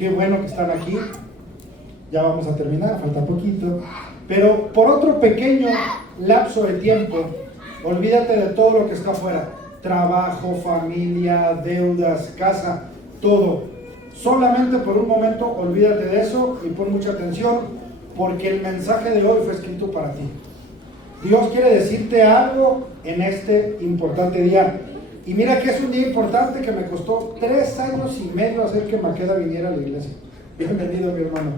Qué bueno que están aquí. Ya vamos a terminar, falta poquito. Pero por otro pequeño lapso de tiempo, olvídate de todo lo que está afuera. Trabajo, familia, deudas, casa, todo. Solamente por un momento olvídate de eso y pon mucha atención, porque el mensaje de hoy fue escrito para ti. Dios quiere decirte algo en este importante día. Y mira que es un día importante que me costó 3 años y medio hacer que Maqueda viniera a la iglesia. Bienvenido, mi hermano.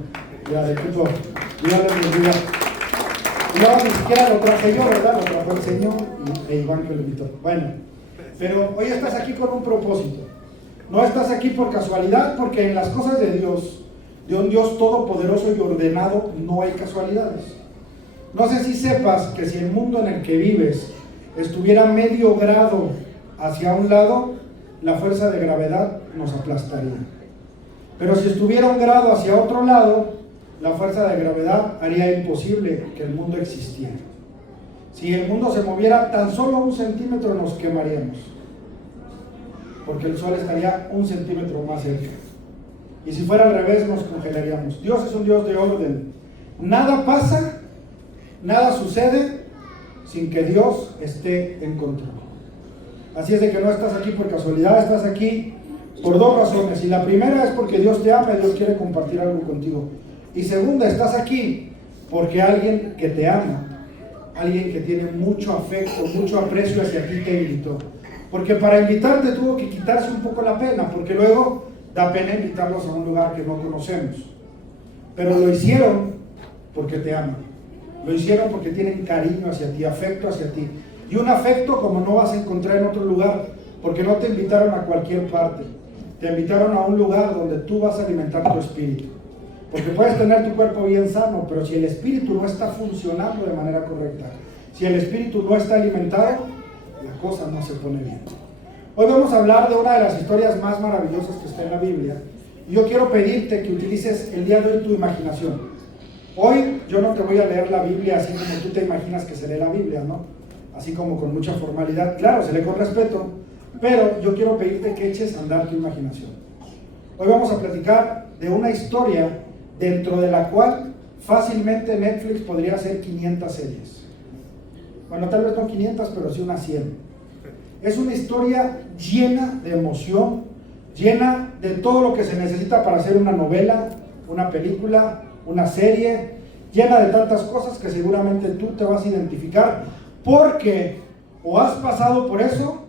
Ya, de equipo. Dios le bendiga. No, ni siquiera lo traje yo, ¿verdad? Lo trajo el Señor y Iván que lo invitó. Bueno, pero hoy estás aquí con un propósito. No estás aquí por casualidad, porque en las cosas de Dios, de un Dios todopoderoso y ordenado, no hay casualidades. No sé si sepas que si el mundo en el que vives estuviera medio grado hacia un lado, la fuerza de gravedad nos aplastaría. Pero si estuviera un grado hacia otro lado, la fuerza de gravedad haría imposible que el mundo existiera. Si el mundo se moviera tan solo 1 centímetro, nos quemaríamos, porque el sol estaría 1 centímetro más cerca. Y si fuera al revés, nos congelaríamos. Dios es un Dios de orden. Nada pasa, nada sucede sin que Dios esté en control. Así es de que no estás aquí por casualidad, estás aquí por 2 razones. Y la primera es porque Dios te ama y Dios quiere compartir algo contigo. Y segunda, estás aquí porque alguien que te ama, alguien que tiene mucho afecto, mucho aprecio hacia ti te invitó. Porque para invitarte tuvo que quitarse un poco la pena, porque luego da pena invitarlos a un lugar que no conocemos. Pero lo hicieron porque te aman. Lo hicieron porque tienen cariño hacia ti, afecto hacia ti. Y un afecto como no vas a encontrar en otro lugar, porque no te invitaron a cualquier parte. Te invitaron a un lugar donde tú vas a alimentar tu espíritu. Porque puedes tener tu cuerpo bien sano, pero si el espíritu no está funcionando de manera correcta, si el espíritu no está alimentado, la cosa no se pone bien. Hoy vamos a hablar de una de las historias más maravillosas que está en la Biblia. Y yo quiero pedirte que utilices el día de hoy tu imaginación. Hoy yo no te voy a leer la Biblia así como tú te imaginas que se lee la Biblia, ¿no? Así como con mucha formalidad. Claro, se lee con respeto, pero yo quiero pedirte que eches a andar tu imaginación. Hoy vamos a platicar de una historia dentro de la cual fácilmente Netflix podría hacer 500 series. Bueno, tal vez no 500, pero sí unas 100. Es una historia llena de emoción, llena de todo lo que se necesita para hacer una novela, una película, una serie, llena de tantas cosas que seguramente tú te vas a identificar, porque o has pasado por eso,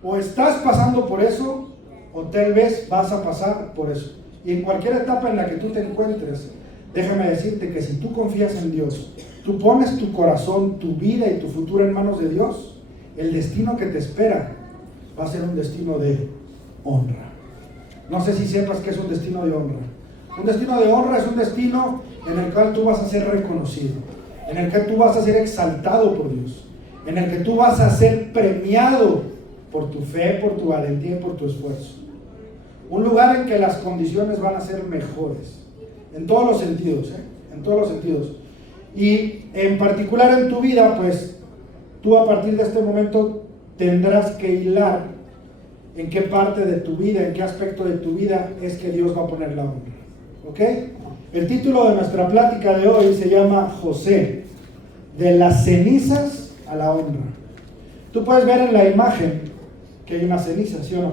o estás pasando por eso, o tal vez vas a pasar por eso. Y en cualquier etapa en la que tú te encuentres, déjame decirte que si tú confías en Dios, tú pones tu corazón, tu vida y tu futuro en manos de Dios, el destino que te espera va a ser un destino de honra. No sé si sepas qué es un destino de honra. Un destino de honra es un destino en el cual tú vas a ser reconocido, en el que tú vas a ser exaltado por Dios, en el que tú vas a ser premiado por tu fe, por tu valentía y por tu esfuerzo. Un lugar en que las condiciones van a ser mejores, en todos los sentidos, en todos los sentidos. Y en particular en tu vida, pues tú a partir de este momento tendrás que hilar en qué parte de tu vida, en qué aspecto de tu vida es que Dios va a poner la honra. ¿Ok? El título de nuestra plática de hoy se llama José, de las cenizas a la honra. Tú puedes ver en la imagen que hay una ceniza, ¿sí o no?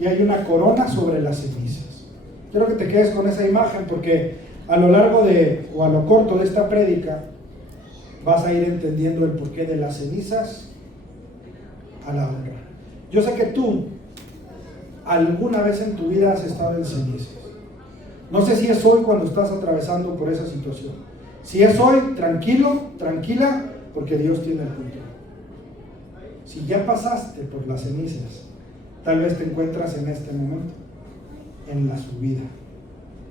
Y hay una corona sobre las cenizas. Quiero que te quedes con esa imagen porque a lo largo o a lo corto de esta prédica vas a ir entendiendo el porqué de las cenizas a la honra. Yo sé que tú alguna vez en tu vida has estado en cenizas. No sé si es hoy cuando estás atravesando por esa situación. Si es hoy, tranquilo, tranquila, porque Dios tiene el control. Si ya pasaste por las cenizas, tal vez te encuentras en este momento, en la subida.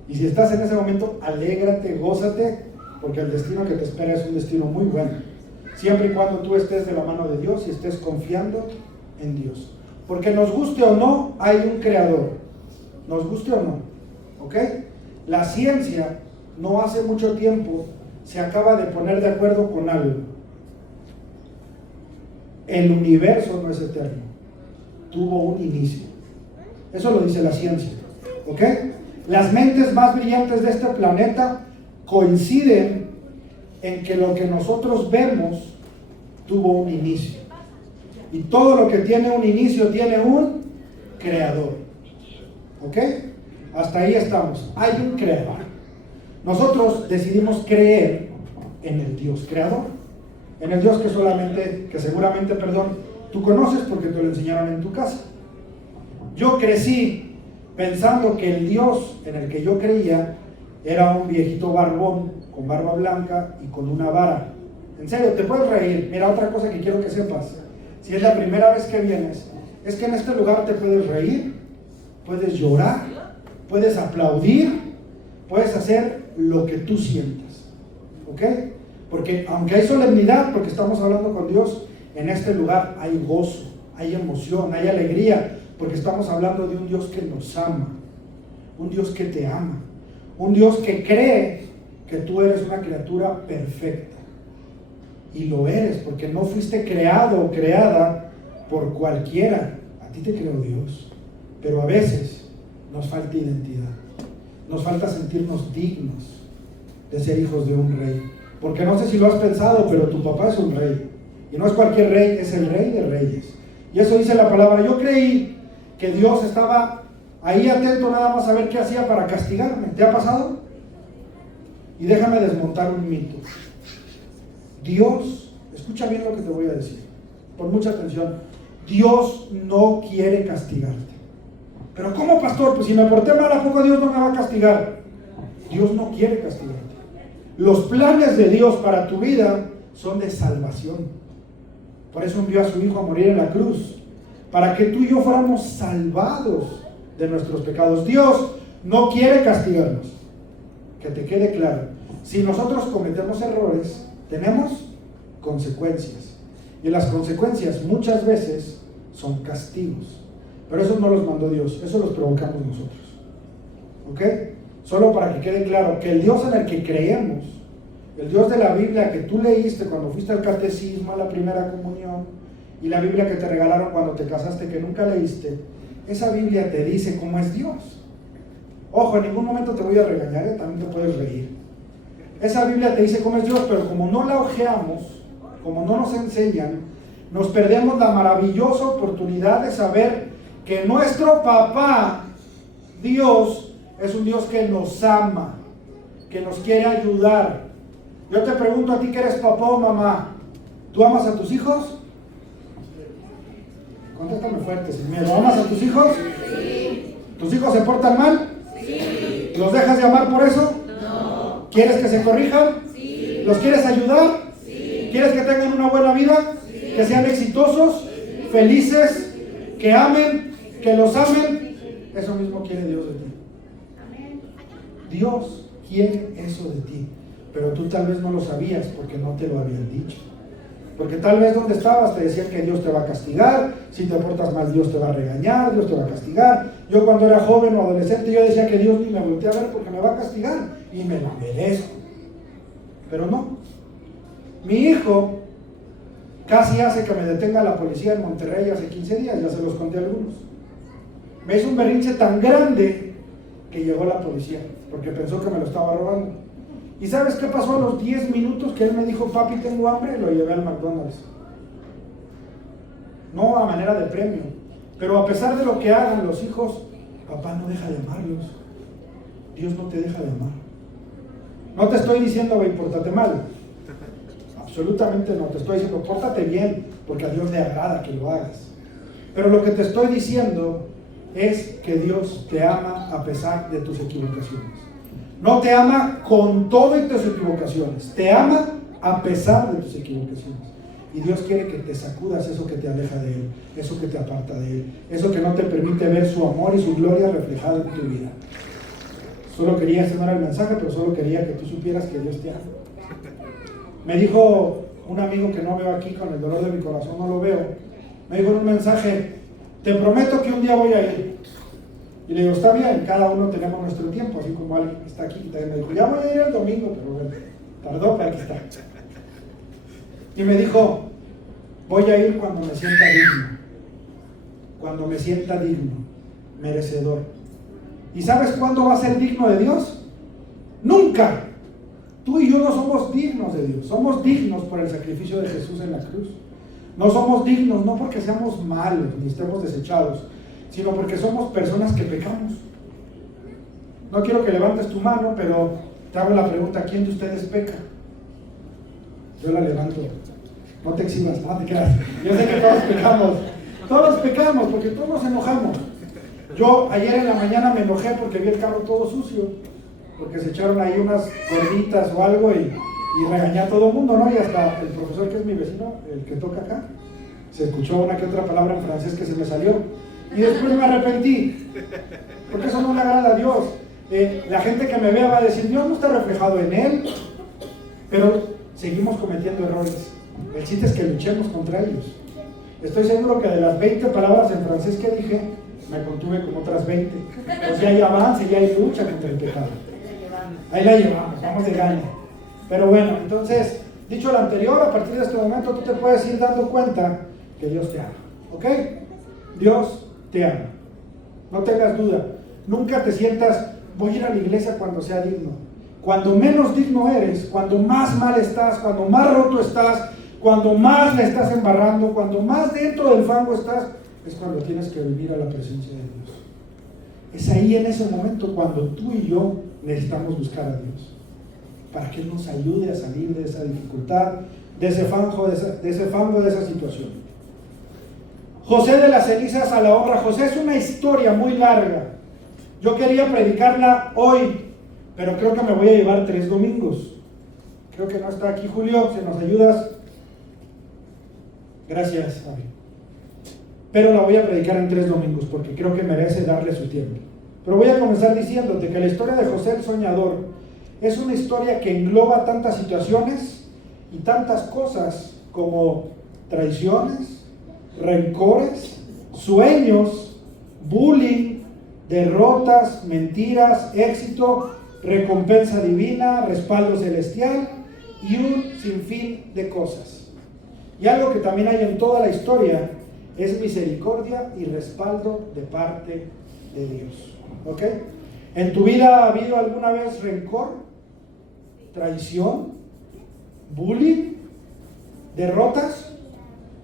Y si estás en ese momento, alégrate, gózate, porque el destino que te espera es un destino muy bueno. Siempre y cuando tú estés de la mano de Dios y estés confiando en Dios. Porque nos guste o no, hay un creador. Nos guste o no. ¿Ok? La ciencia no hace mucho tiempo se acaba de poner de acuerdo con algo. El universo no es eterno. Tuvo un inicio. Eso lo dice la ciencia. ¿Ok? Las mentes más brillantes de este planeta coinciden en que lo que nosotros vemos tuvo un inicio. Y todo lo que tiene un inicio tiene un creador. ¿Ok? Hasta ahí estamos. Hay un creador. Nosotros decidimos creer en el Dios creador. En el Dios que seguramente, tú conoces porque te lo enseñaron en tu casa. Yo crecí pensando que el Dios en el que yo creía era un viejito barbón, con barba blanca y con una vara. En serio, te puedes reír. Mira, otra cosa que quiero que sepas. Si es la primera vez que vienes, es que en este lugar te puedes reír, puedes llorar, puedes aplaudir, puedes hacer lo que tú sientas. ¿Ok? Porque aunque hay solemnidad, porque estamos hablando con Dios, en este lugar hay gozo, hay emoción, hay alegría, porque estamos hablando de un Dios que nos ama, un Dios que te ama, un Dios que cree que tú eres una criatura perfecta. Y lo eres, porque no fuiste creado o creada por cualquiera. A ti te creó Dios. Pero a veces nos falta identidad. Nos falta sentirnos dignos de ser hijos de un rey. Porque no sé si lo has pensado, pero tu papá es un rey. Y no es cualquier rey, es el Rey de Reyes. Y eso dice la palabra. Yo creí que Dios estaba ahí atento nada más a ver qué hacía para castigarme. ¿Te ha pasado? Y déjame desmontar un mito. Dios, escucha bien lo que te voy a decir, pon mucha atención. Dios no quiere castigarte. Pero ¿cómo, pastor? Pues si me porté mal, ¿a poco Dios no me va a castigar? Dios no quiere castigarte. Los planes de Dios para tu vida son de salvación. Por eso envió a su Hijo a morir en la cruz, para que tú y yo fuéramos salvados de nuestros pecados. Dios no quiere castigarnos. Que te quede claro. Si nosotros cometemos errores, tenemos consecuencias. Y las consecuencias muchas veces son castigos. Pero esos no los mandó Dios, eso los provocamos nosotros. ¿Ok? Solo para que quede claro que el Dios en el que creemos, el Dios de la Biblia que tú leíste cuando fuiste al catecismo, a la primera comunión, y la Biblia que te regalaron cuando te casaste que nunca leíste, esa Biblia te dice cómo es Dios. Ojo, en ningún momento te voy a regañar, también te puedes reír. Esa Biblia te dice cómo es Dios, pero como no la hojeamos, como no nos enseñan, nos perdemos la maravillosa oportunidad de saber que nuestro papá, Dios, es un Dios que nos ama, que nos quiere ayudar. Yo te pregunto a ti que eres papá o mamá, ¿tú amas a tus hijos? Contéstame fuerte, sin miedo. ¿Amas a tus hijos? Sí. ¿Tus hijos se portan mal? Sí. ¿Los dejas de amar por eso? No. ¿Quieres que se corrijan? Sí. ¿Los quieres ayudar? Sí. ¿Quieres que tengan una buena vida? Sí. ¿Que sean exitosos? Sí. ¿Felices? ¿Que amen? ¿Que los amen? Eso mismo quiere Dios de ti. Dios quiere eso de ti, pero tú tal vez no lo sabías porque no te lo habían dicho. Porque tal vez donde estabas te decían que Dios te va a castigar, si te portas mal Dios te va a regañar, Dios te va a castigar. Yo cuando era joven o adolescente yo decía que Dios ni me volteé a ver porque me va a castigar y me lo merezco. Pero no. Mi hijo casi hace que me detenga la policía en Monterrey hace 15 días, ya se los conté a algunos. Me hizo un berrinche tan grande que llegó la policía porque pensó que me lo estaba robando. ¿Y sabes qué pasó a los 10 minutos que él me dijo, papi, tengo hambre? Lo llevé al McDonald's. No a manera de premio, pero a pesar de lo que hagan los hijos, papá no deja de amarlos. Dios no te deja de amar. No te estoy diciendo, güey, pórtate mal. Absolutamente no. Te estoy diciendo, pórtate bien, porque a Dios le agrada que lo hagas. Pero lo que te estoy diciendo es que Dios te ama a pesar de tus equivocaciones. No te ama con todas tus equivocaciones, te ama a pesar de tus equivocaciones. Y Dios quiere que te sacudas eso que te aleja de Él, eso que te aparta de Él, eso que no te permite ver su amor y su gloria reflejada en tu vida. Solo quería, ese no era el mensaje, pero solo quería que tú supieras que Dios te ama. Me dijo un amigo que no veo aquí, con el dolor de mi corazón no lo veo, me dijo en un mensaje, te prometo que un día voy a ir. Y le digo, está bien, cada uno tenemos nuestro tiempo, así como alguien que está aquí, y también me dijo, ya voy a ir el domingo, pero bueno, tardó, pero aquí está. Y me dijo, voy a ir cuando me sienta digno, merecedor. ¿Y sabes cuándo va a ser digno de Dios? Nunca. Tú y yo no somos dignos de Dios. Somos dignos por el sacrificio de Jesús en la cruz. No somos dignos, no porque seamos malos ni estemos desechados, sino porque somos personas que pecamos. No quiero que levantes tu mano, pero te hago la pregunta: ¿quién de ustedes peca? Yo la levanto. No te exhibas, no te quedas. Yo sé que todos pecamos porque todos nos enojamos. Yo ayer en la mañana me enojé porque vi el carro todo sucio, porque se echaron ahí unas gorditas o algo y regañé a todo el mundo, ¿no? Y hasta el profesor, que es mi vecino, el que toca acá, se escuchó una que otra palabra en francés que se me salió. Y después me arrepentí, porque eso no le agrada a Dios. La gente que me vea va a decir: Dios no está reflejado en él, pero seguimos cometiendo errores. El chiste es que luchemos contra ellos. Estoy seguro que de las 20 palabras en francés que dije, me contuve con otras 20. O sea, hay avance, ya hay lucha contra el pecado. Ahí la llevamos, vamos de gana. Pero bueno, entonces, dicho lo anterior, a partir de este momento tú te puedes ir dando cuenta que Dios te ama. ¿Ok? Dios te ama. No tengas duda. Nunca te sientas: voy a ir a la iglesia cuando sea digno. Cuando menos digno eres, cuando más mal estás, cuando más roto estás, cuando más le estás embarrando, cuando más dentro del fango estás, es cuando tienes que vivir a la presencia de Dios. Es ahí, en ese momento, cuando tú y yo necesitamos buscar a Dios, para que Él nos ayude a salir de esa dificultad, de ese fango, de esa situación. José de las cenizas a la obra. José es una historia muy larga. Yo quería predicarla hoy, pero creo que me voy a llevar 3 domingos. Creo que no está aquí Julio, si nos ayudas. Gracias, Javi. Pero la voy a predicar en 3 domingos, porque creo que merece darle su tiempo. Pero voy a comenzar diciéndote que la historia de José el soñador es una historia que engloba tantas situaciones y tantas cosas como traiciones, rencores, sueños, bullying, derrotas, mentiras, éxito, recompensa divina, respaldo celestial y un sinfín de cosas. Y algo que también hay en toda la historia es misericordia y respaldo de parte de Dios. ¿Ok? ¿En tu vida ha habido alguna vez rencor, traición, bullying, derrotas,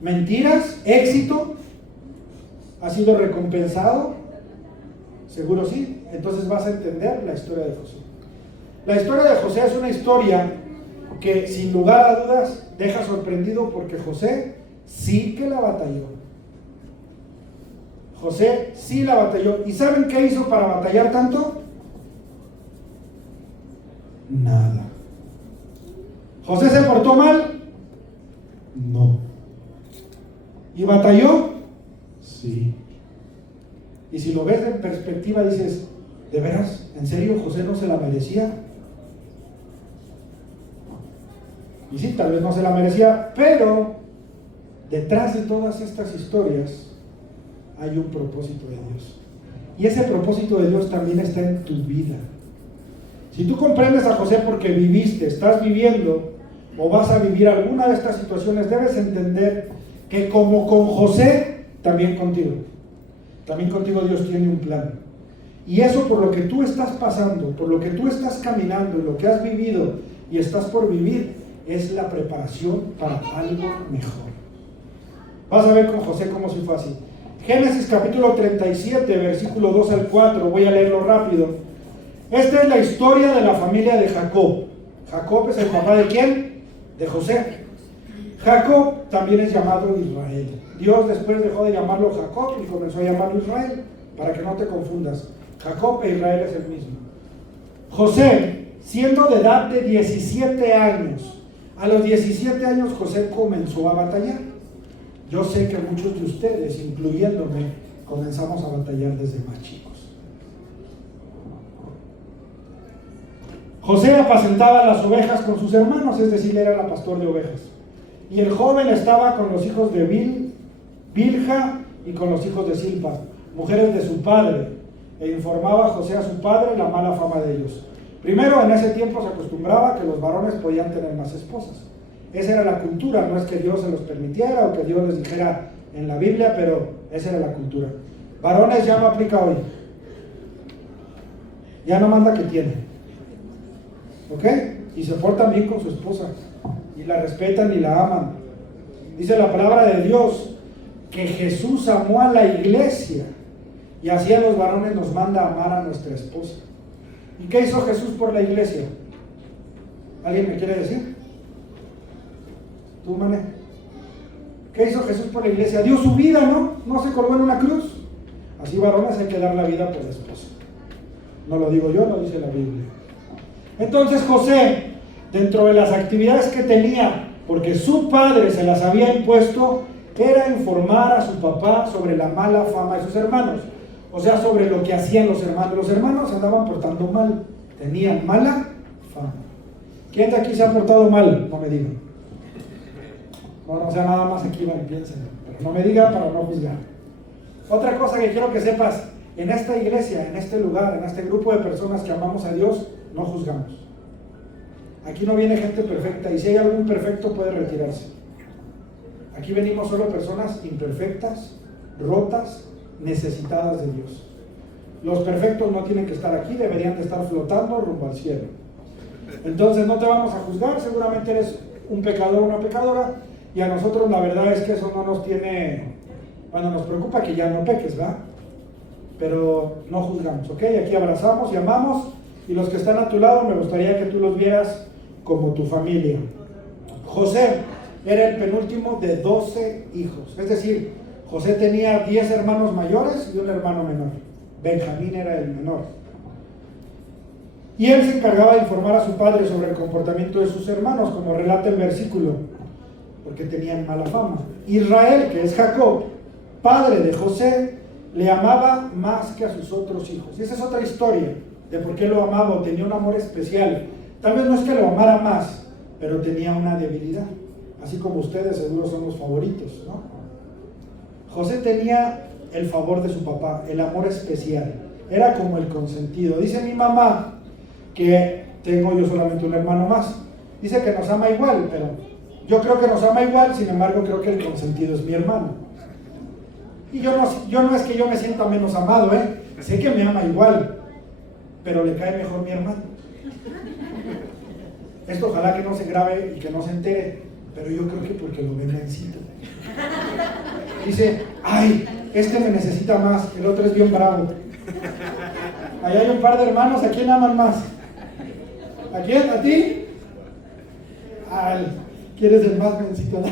mentiras, éxito? ¿Ha sido recompensado? Seguro sí. Entonces vas a entender la historia de José. La historia de José es una historia que, sin lugar a dudas, deja sorprendido, porque José sí que la batalló. José sí la batalló. ¿Y saben qué hizo para batallar tanto? Nada. ¿José se portó mal? No. ¿Y batalló? Sí. Y si lo ves en perspectiva, dices: ¿de veras? ¿En serio José no se la merecía? Y sí, tal vez no se la merecía, pero detrás de todas estas historias hay un propósito de Dios. Y ese propósito de Dios también está en tu vida. Si tú comprendes a José porque viviste, estás viviendo o vas a vivir alguna de estas situaciones, debes entender que, como con José, también contigo Dios tiene un plan. Y eso, por lo que tú estás pasando, por lo que tú estás caminando, lo que has vivido y estás por vivir, es la preparación para algo mejor. Vas a ver con José cómo sí fue así. Génesis capítulo 37, versículo 2 al 4, voy a leerlo rápido. Esta es la historia de la familia de Jacob. Jacob es el papá ¿de quién? De José. Jacob también es llamado Israel. Dios después dejó de llamarlo Jacob y comenzó a llamarlo Israel, para que no te confundas. Jacob e Israel es el mismo. José, siendo de edad de 17 años, a los 17 años José comenzó a batallar. Yo sé que muchos de ustedes, incluyéndome, comenzamos a batallar desde más chicos. José apacentaba las ovejas con sus hermanos, es decir, era el pastor de ovejas. Y el joven estaba con los hijos de Bilha y con los hijos de Silpa, mujeres de su padre, e informaba a José a su padre la mala fama de ellos. Primero, en ese tiempo se acostumbraba que los varones podían tener más esposas. Esa era la cultura, no es que Dios se los permitiera o que Dios les dijera en la Biblia, pero esa era la cultura. Varones ya no aplica hoy. ya nomás la que tiene. ¿Ok? Y se portan bien con su esposa, y la respetan y la aman. Dice la palabra de Dios que Jesús amó a la iglesia, y así a los varones nos manda a amar a nuestra esposa. ¿Y qué hizo Jesús por la iglesia? ¿Alguien me quiere decir? ¿Tú, mané? ¿Qué hizo Jesús por la iglesia? Dio su vida, ¿no? ¿No se colgó en una cruz? Así varones hay que dar la vida por la esposa. No lo digo yo, lo dice la Biblia. Entonces José, dentro de las actividades que tenía, porque su padre se las había impuesto, era informar a su papá sobre la mala fama de sus hermanos. O sea, sobre lo que hacían los hermanos. Los hermanos se andaban portando mal, tenían mala fama. ¿Quién de aquí se ha portado mal? No me digan. Bueno, o sea, nada más aquí van y piensen, pero no me digan para no juzgar. Otra cosa que quiero que sepas, en esta iglesia, en este lugar, en este grupo de personas que amamos a Dios, no juzgamos. Aquí no viene gente perfecta, y si hay algún perfecto puede retirarse. Aquí venimos solo personas imperfectas, rotas, necesitadas de Dios. Los perfectos no tienen que estar aquí, deberían de estar flotando rumbo al cielo. Entonces no te vamos a juzgar, seguramente eres un pecador o una pecadora, y a nosotros la verdad es que eso no nos tiene, bueno, nos preocupa que ya no peques, ¿verdad? Pero no juzgamos, ¿ok? Aquí abrazamos y amamos, y los que están a tu lado me gustaría que tú los vieras como tu familia. José era el penúltimo de 12 hijos, es decir, José tenía 10 hermanos mayores y un hermano menor. Benjamín era el menor. Y él se encargaba de informar a su padre sobre el comportamiento de sus hermanos, como relata el versículo, porque tenían mala fama. Israel, que es Jacob, padre de José, le amaba más que a sus otros hijos. Y esa es otra historia de por qué lo amaba, o tenía un amor especial. Tal vez no es que lo amara más, pero tenía una debilidad. Así como ustedes seguro son los favoritos, ¿no? José tenía el favor de su papá, el amor especial. Era como el consentido. Dice mi mamá que tengo yo solamente un hermano más. Dice que nos ama igual, pero yo creo que nos ama igual, sin embargo creo que el consentido es mi hermano. Y yo no es que yo me sienta menos amado, sé que me ama igual, pero le cae mejor mi hermano. Esto ojalá que no se grabe y que no se entere, pero yo creo que porque lo ve mencito. Dice, ay, este me necesita más, el otro es bien bravo. Allá hay un par de hermanos, ¿a quién aman más? ¿A quién? ¿A ti? ¿Quién es el más mencito?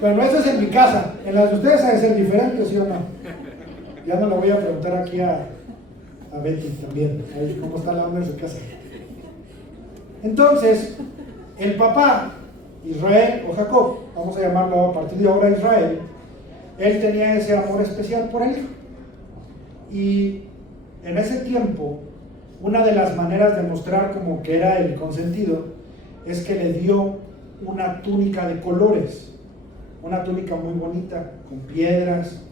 Bueno, eso es en mi casa. En las de ustedes ha de ser diferente, ¿sí o no? Ya no lo voy a preguntar aquí a Betty también, ahí cómo está la onda en su casa. Entonces, el papá, Israel o Jacob, vamos a llamarlo a partir de ahora Israel, él tenía ese amor especial por el hijo. Y en ese tiempo, una de las maneras de mostrar como que era el consentido es que le dio una túnica de colores, una túnica muy bonita, con piedras,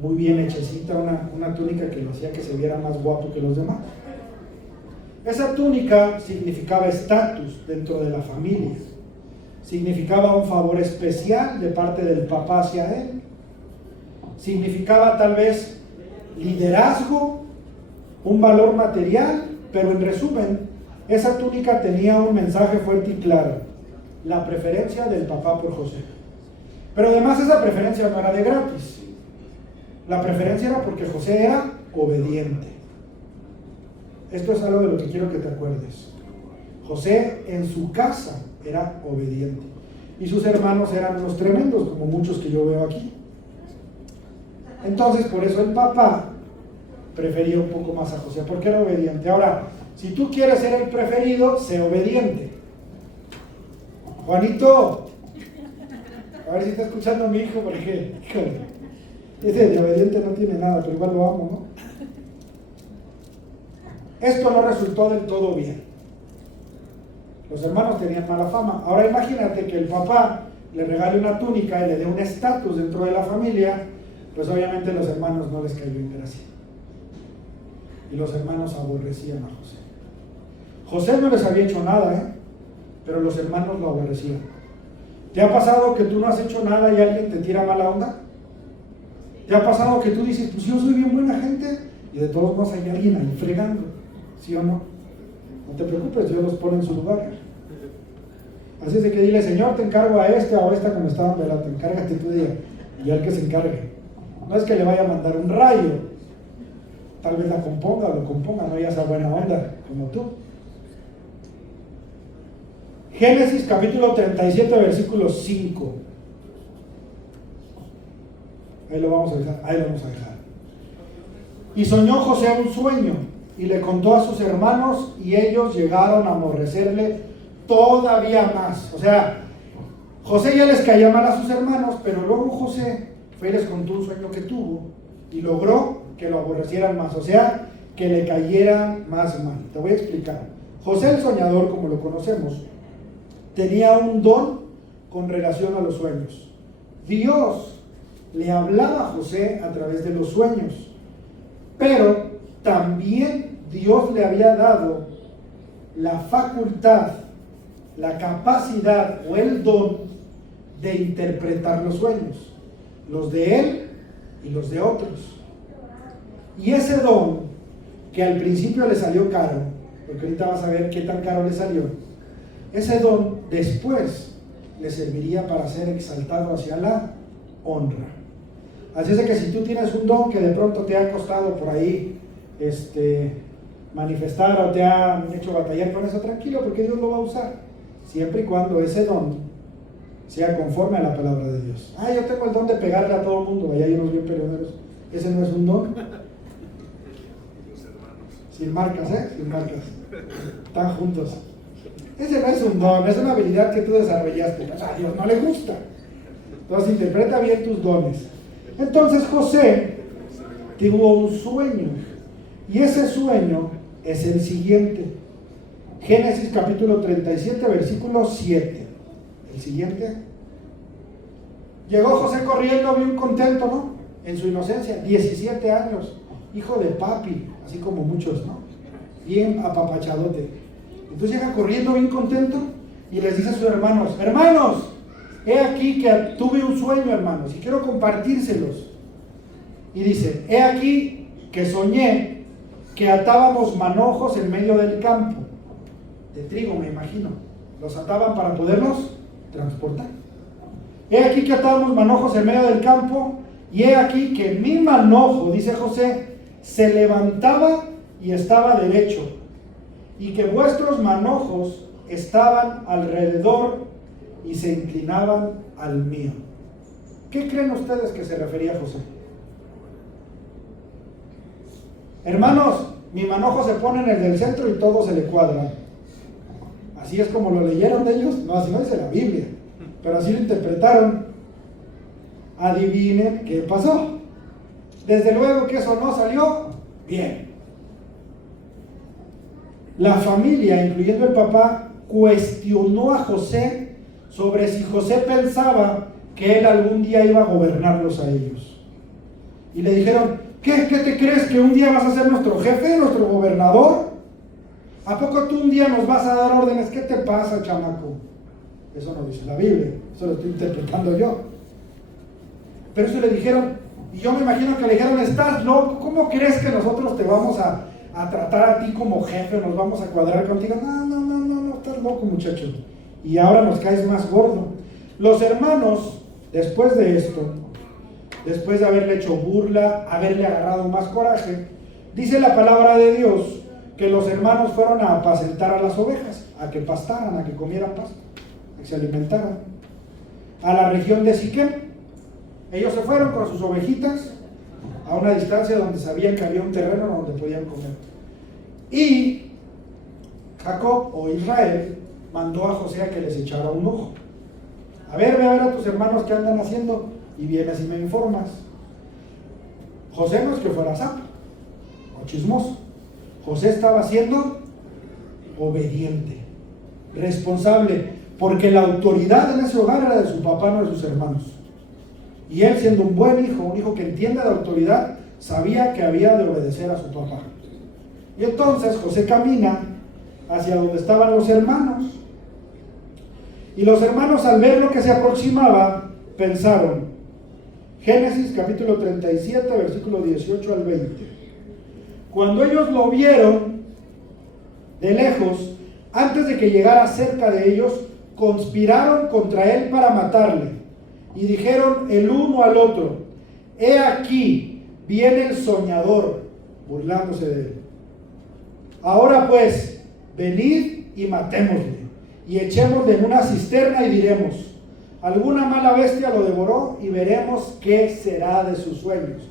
muy bien hechecita, una túnica que lo hacía que se viera más guapo que los demás. Esa túnica significaba estatus dentro de la familia, significaba un favor especial de parte del papá hacia él, significaba tal vez liderazgo, un valor material, pero en resumen, esa túnica tenía un mensaje fuerte y claro: la preferencia del papá por José. Pero además esa preferencia no era de gratis, la preferencia era porque José era obediente. Esto es algo de lo que quiero que te acuerdes. José en su casa era obediente, y sus hermanos eran unos tremendos, como muchos que yo veo aquí. Entonces por eso el papá prefería un poco más a José, porque era obediente. Ahora, si tú quieres ser el preferido, sé obediente. Juanito, a ver si está escuchando a mi hijo, porque ese de obediente no tiene nada, pero igual lo amo, ¿no? Esto no resultó del todo bien. Los hermanos tenían mala fama. Ahora imagínate que el papá le regale una túnica y le dé un estatus dentro de la familia, pues obviamente a los hermanos no les cayó en gracia. Y los hermanos aborrecían a José. José no les había hecho nada, pero los hermanos lo aborrecían. ¿Te ha pasado que tú no has hecho nada y alguien te tira mala onda? ¿Te ha pasado que tú dices, pues yo soy bien buena gente, Y de todos modos hay alguien ahí fregando, ¿sí o no? No te preocupes, Dios los pone en su lugar. Así es de que dile, Señor, te encargo a este o a esta que me está dando el lata, encárgate tú de ella, y ya el que se encargue. No es que le vaya a mandar un rayo, tal vez la componga o lo componga, no haya esa buena onda como tú. Génesis capítulo 37, versículo 5. Ahí lo vamos a dejar. Y soñó José un sueño, y le contó a sus hermanos, y ellos llegaron a aborrecerle todavía más. O sea, José ya les caía mal a sus hermanos, pero luego José fue y les contó un sueño que tuvo, y logró que lo aborrecieran más, o sea, que le cayeran más mal. Te voy a explicar. José el soñador, como lo conocemos, tenía un don con relación a los sueños. Dios le hablaba a José a través de los sueños, pero también Dios le había dado la facultad, la capacidad o el don de interpretar los sueños, los de él y los de otros. Y ese don, que al principio le salió caro, porque ahorita vas a ver qué tan caro le salió, ese don después le serviría para ser exaltado hacia la honra. Así es que si tú tienes un don que de pronto te ha costado por ahí manifestar o te ha hecho batallar con eso, tranquilo, porque Dios lo va a usar, siempre y cuando ese don sea conforme a la palabra de Dios. Yo tengo el don de pegarle a todo el mundo, allá hay unos bien peleoneros, ese no es un don. Sin marcas, sin marcas, están juntos. Ese no es un don, es una habilidad que tú desarrollaste. A Dios no le gusta. Entonces interpreta bien tus dones. Entonces José tuvo un sueño, y ese sueño es el siguiente. Génesis capítulo 37, versículo 7. El siguiente. Llegó José corriendo bien contento, ¿no? En su inocencia, 17 años, hijo de papi, así como muchos, ¿no? Bien apapachadote. Entonces llega corriendo bien contento y les dice a sus hermanos, hermanos, he aquí que tuve un sueño, hermanos, y quiero compartírselos. Y dice, he aquí que soñé que atábamos manojos en medio del campo, de trigo me imagino, los ataban para poderlos transportar. He aquí que atábamos manojos en medio del campo, y he aquí que mi manojo, dice José, se levantaba y estaba derecho, y que vuestros manojos estaban alrededor y se inclinaban al mío. ¿Qué creen ustedes que se refería a José? Hermanos, mi manojo se pone en el del centro y todo se le cuadra. Así es como lo leyeron de ellos. No, así no dice la Biblia, pero así lo interpretaron. Adivinen qué pasó. Desde luego que eso no salió bien. La familia, incluyendo el papá, cuestionó a José sobre si José pensaba que él algún día iba a gobernarlos a ellos. Y le dijeron, ¿qué te crees, que un día vas a ser nuestro jefe, nuestro gobernador? ¿A poco tú un día nos vas a dar órdenes? ¿Qué te pasa, chamaco? Eso no dice la Biblia, eso lo estoy interpretando yo. Pero eso le dijeron, y yo me imagino que le dijeron, estás loco, ¿cómo crees que nosotros te vamos a tratar a ti como jefe, nos vamos a cuadrar contigo? No, estás loco, muchacho. Y ahora nos caes más gordo. Los hermanos, después de esto, después de haberle hecho burla, haberle agarrado más coraje, dice la palabra de Dios que los hermanos fueron a apacentar a las ovejas, a que pastaran, a que comieran pasto, a que se alimentaran, a la región de Siquem. Ellos se fueron con sus ovejitas a una distancia donde sabían que había un terreno donde podían comer. Y Jacob o Israel mandó a José a que les echara un ojo. Ve a ver a tus hermanos qué andan haciendo y vienes y me informas. José no es que fuera sapo o chismoso. José estaba siendo obediente, responsable, porque la autoridad en ese hogar era de su papá, no de sus hermanos. Y él, siendo un buen hijo, un hijo que entiende de autoridad, sabía que había de obedecer a su papá. Y entonces José camina hacia donde estaban los hermanos. Y los hermanos, al ver lo que se aproximaba, pensaron. Génesis capítulo 37, versículo 18 al 20. Cuando ellos lo vieron de lejos, antes de que llegara cerca de ellos, conspiraron contra él para matarle. Y dijeron el uno al otro: he aquí, viene el soñador, burlándose de él. Ahora pues, venid y matémosle, y echémosle en una cisterna y diremos: alguna mala bestia lo devoró, y veremos qué será de sus sueños.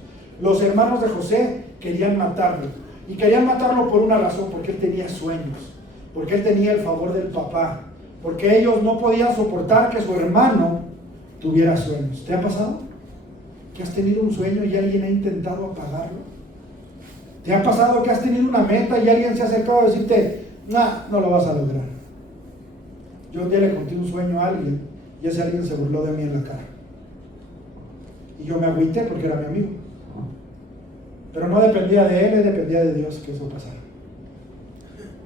Los hermanos de José querían matarlo, y querían matarlo por una razón: porque él tenía sueños, porque él tenía el favor del papá, porque ellos no podían soportar que su hermano tuviera sueños. ¿Te ha pasado? ¿Que has tenido un sueño y alguien ha intentado apagarlo? ¿Te ha pasado que has tenido una meta y alguien se ha acercado a decirte: no lo vas a lograr? Yo un día le conté un sueño a alguien y ese alguien se burló de mí en la cara. Y yo me agüité porque era mi amigo. Pero no dependía de él, dependía de Dios que eso pasara.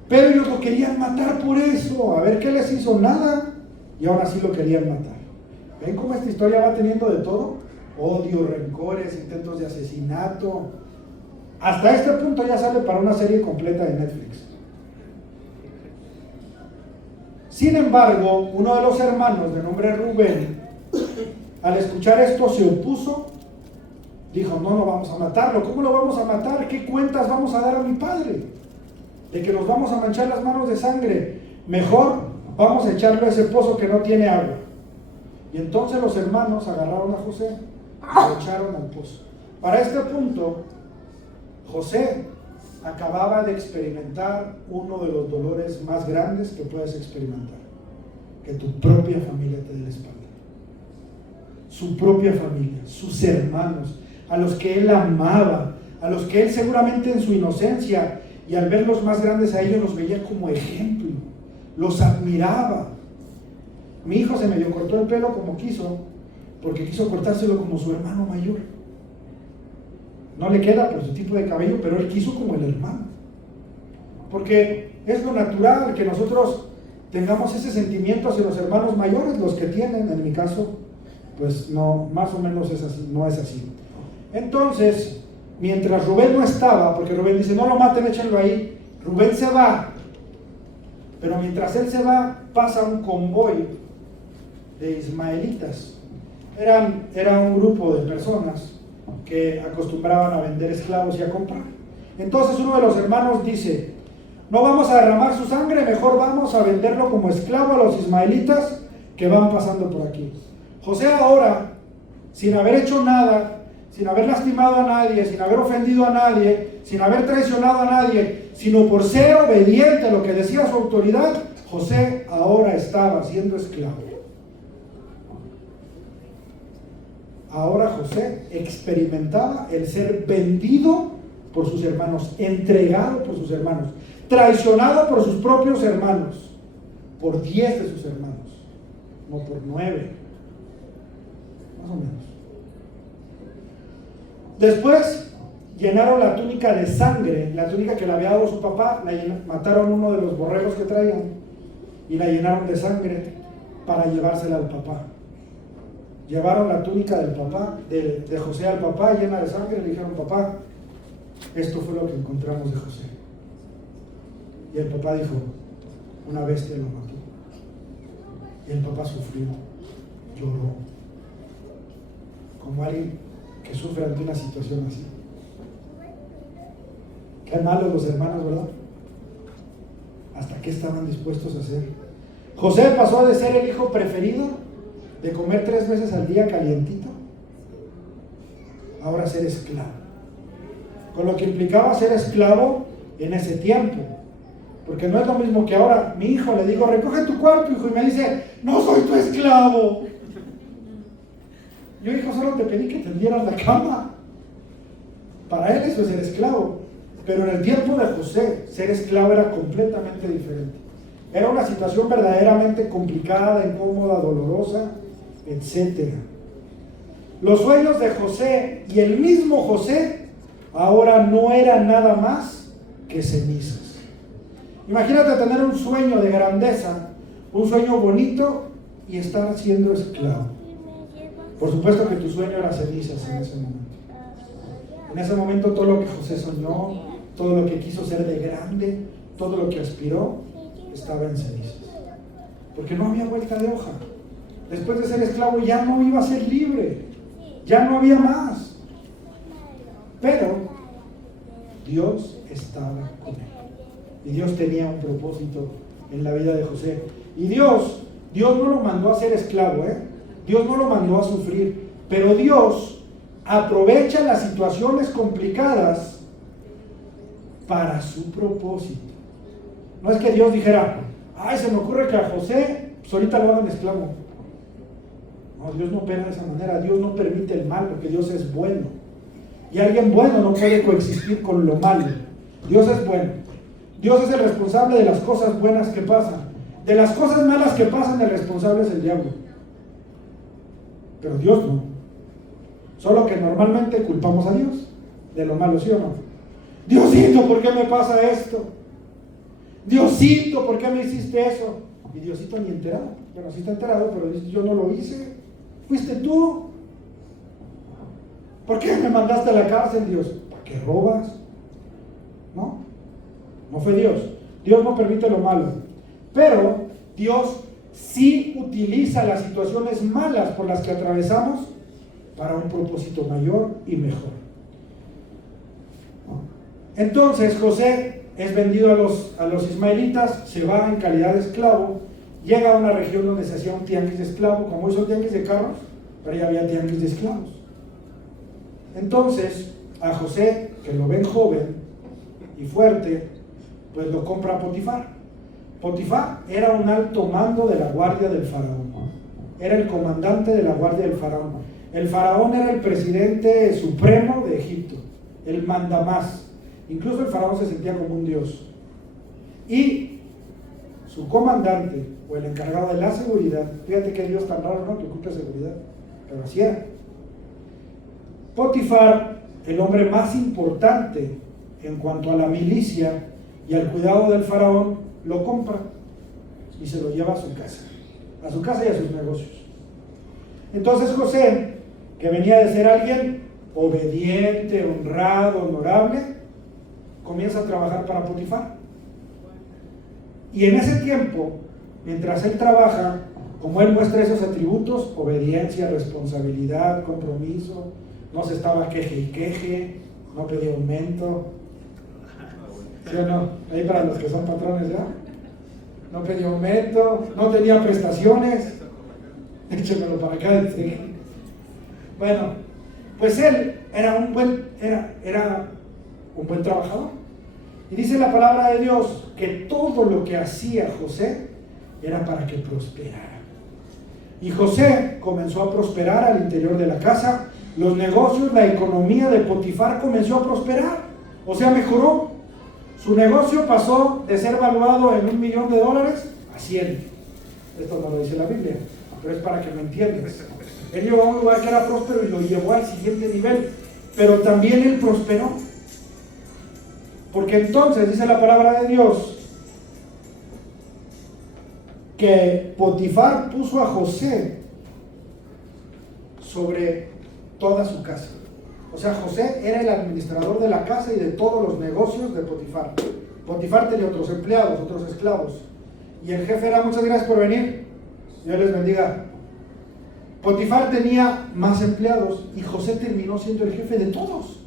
Pero ellos lo querían matar por eso. A ver qué les hizo, nada. Y aún así lo querían matar. ¿Ven cómo esta historia va teniendo de todo? Odio, rencores, intentos de asesinato. Hasta este punto ya sale para una serie completa de Netflix. Sin embargo, uno de los hermanos de nombre Rubén, al escuchar esto se opuso. Dijo: no vamos a matarlo. ¿Cómo lo vamos a matar? ¿Qué cuentas vamos a dar a mi padre? De que nos vamos a manchar las manos de sangre. Mejor vamos a echarlo a ese pozo que no tiene agua. Y entonces los hermanos agarraron a José y lo echaron al pozo. Para este punto, José acababa de experimentar uno de los dolores más grandes que puedes experimentar: que tu propia familia te dé la espalda. Su propia familia, sus hermanos, a los que él amaba, a los que él seguramente en su inocencia y al verlos más grandes a ellos los veía como ejemplo, los admiraba. Mi hijo se medio cortó el pelo como quiso, porque quiso cortárselo como su hermano mayor. No le queda por su tipo de cabello, pero él quiso como el hermano. Porque es lo natural que nosotros tengamos ese sentimiento hacia los hermanos mayores, los que tienen. En mi caso, pues no, más o menos es así, no es así. Entonces, mientras Rubén no estaba, porque Rubén dice: no lo maten, échenlo ahí. Rubén se va, pero mientras él se va, pasa un convoy de ismaelitas. Era un grupo de personas que acostumbraban a vender esclavos y a comprar. Entonces uno de los hermanos dice: no vamos a derramar su sangre, mejor vamos a venderlo como esclavo a los ismaelitas que van pasando por aquí. José ahora, sin haber hecho nada, sin haber lastimado a nadie, sin haber ofendido a nadie, sin haber traicionado a nadie, sino por ser obediente a lo que decía su autoridad, José ahora estaba siendo esclavo. Ahora José experimentaba el ser vendido por sus hermanos, entregado por sus hermanos, traicionado por sus propios hermanos, por 10 de sus hermanos, no por 9, más o menos. Después llenaron la túnica de sangre, la túnica que le había dado su papá, mataron uno de los borregos que traían y la llenaron de sangre para llevársela al papá. Llevaron la túnica del papá, de José al papá, llena de sangre, y le dijeron: papá, esto fue lo que encontramos de José. Y el papá dijo: una bestia lo mató. Y el papá sufrió, lloró, como alguien que sufre ante una situación así. Qué malos los hermanos, ¿verdad? ¿Hasta qué estaban dispuestos a hacer? José pasó de ser el hijo preferido, de comer 3 veces al día calientito, ahora ser esclavo. Con lo que implicaba ser esclavo en ese tiempo. Porque no es lo mismo que ahora mi hijo le digo: recoge tu cuarto, hijo, y me dice: no soy tu esclavo. Yo, hijo, solo te pedí que tendieras la cama. Para él eso es ser esclavo. Pero en el tiempo de José, ser esclavo era completamente diferente. Era una situación verdaderamente complicada, incómoda, dolorosa, etc. Los sueños de José y el mismo José ahora no eran nada más que cenizas. Imagínate tener un sueño de grandeza, un sueño bonito, y estar siendo esclavo. Por supuesto que tu sueño era cenizas en ese momento. En ese momento todo lo que José soñó, todo lo que quiso ser de grande, todo lo que aspiró, estaba en cenizas. Porque no había vuelta de hoja. Después de ser esclavo ya no iba a ser libre, ya no había más. Pero Dios estaba con él. Y Dios tenía un propósito en la vida de José. Y Dios no lo mandó a ser esclavo, Dios no lo mandó a sufrir. Pero Dios aprovecha las situaciones complicadas para su propósito. No es que Dios dijera, ay, se me ocurre que a José, pues ahorita lo hagan esclavo. No, Dios no opera de esa manera. Dios no permite el mal porque Dios es bueno. Y alguien bueno no puede coexistir con lo malo. Dios es bueno. Dios es el responsable de las cosas buenas que pasan. De las cosas malas que pasan, el responsable es el diablo. Pero Dios no. Solo que normalmente culpamos a Dios de lo malo, ¿sí o no? Diosito, ¿por qué me pasa esto? Diosito, ¿por qué me hiciste eso? Y Diosito ni enterado. Bueno, sí está enterado, pero dice, yo no lo hice. Fuiste tú. ¿Por qué me mandaste a la cárcel, Dios? ¿Por qué robas? No fue Dios. Dios no permite lo malo. Pero Dios sí utiliza las situaciones malas por las que atravesamos para un propósito mayor y mejor. Entonces José es vendido a los ismaelitas, se va en calidad de esclavo, llega a una región donde se hacía un tianguis de esclavos, como hizo tianguis de carros, pero ya había tianguis de esclavos. Entonces a José, que lo ven joven y fuerte, pues lo compra Potifar. Potifar era un alto mando de la guardia del faraón, era el comandante de la guardia del faraón. El faraón era el presidente supremo de Egipto, el mandamás. Incluso el faraón se sentía como un dios. Y su comandante, o el encargado de la seguridad, fíjate qué Dios tan raro, ¿no?, que ocupe seguridad, pero así era. Potifar, el hombre más importante en cuanto a la milicia y al cuidado del faraón, lo compra y se lo lleva a su casa y a sus negocios. Entonces José, que venía de ser alguien obediente, honrado, honorable, comienza a trabajar para Potifar. Y en ese tiempo, mientras él trabaja, como él muestra esos atributos, obediencia, responsabilidad, compromiso, no se estaba queje y queje, no pedía aumento, ¿sí o no? Ahí para los que son patrones ya, no pedía aumento, no tenía prestaciones, échemelo para acá. Bueno, pues él era un buen trabajador. Y dice la palabra de Dios que todo lo que hacía José era para que prosperara. Y José comenzó a prosperar al interior de la casa. Los negocios, la economía de Potifar comenzó a prosperar. O sea, mejoró. Su negocio pasó de ser valuado en $1,000,000 a 100. Esto no lo dice la Biblia, pero es para que me entiendas. Él llegó a un lugar que era próspero y lo llevó al siguiente nivel. Pero también él prosperó. Porque entonces dice la palabra de Dios que Potifar puso a José sobre toda su casa. O sea, José era el administrador de la casa y de todos los negocios de Potifar. Potifar tenía otros empleados, otros esclavos. Y el jefe era, muchas gracias por venir, Dios les bendiga. Potifar tenía más empleados y José terminó siendo el jefe de todos.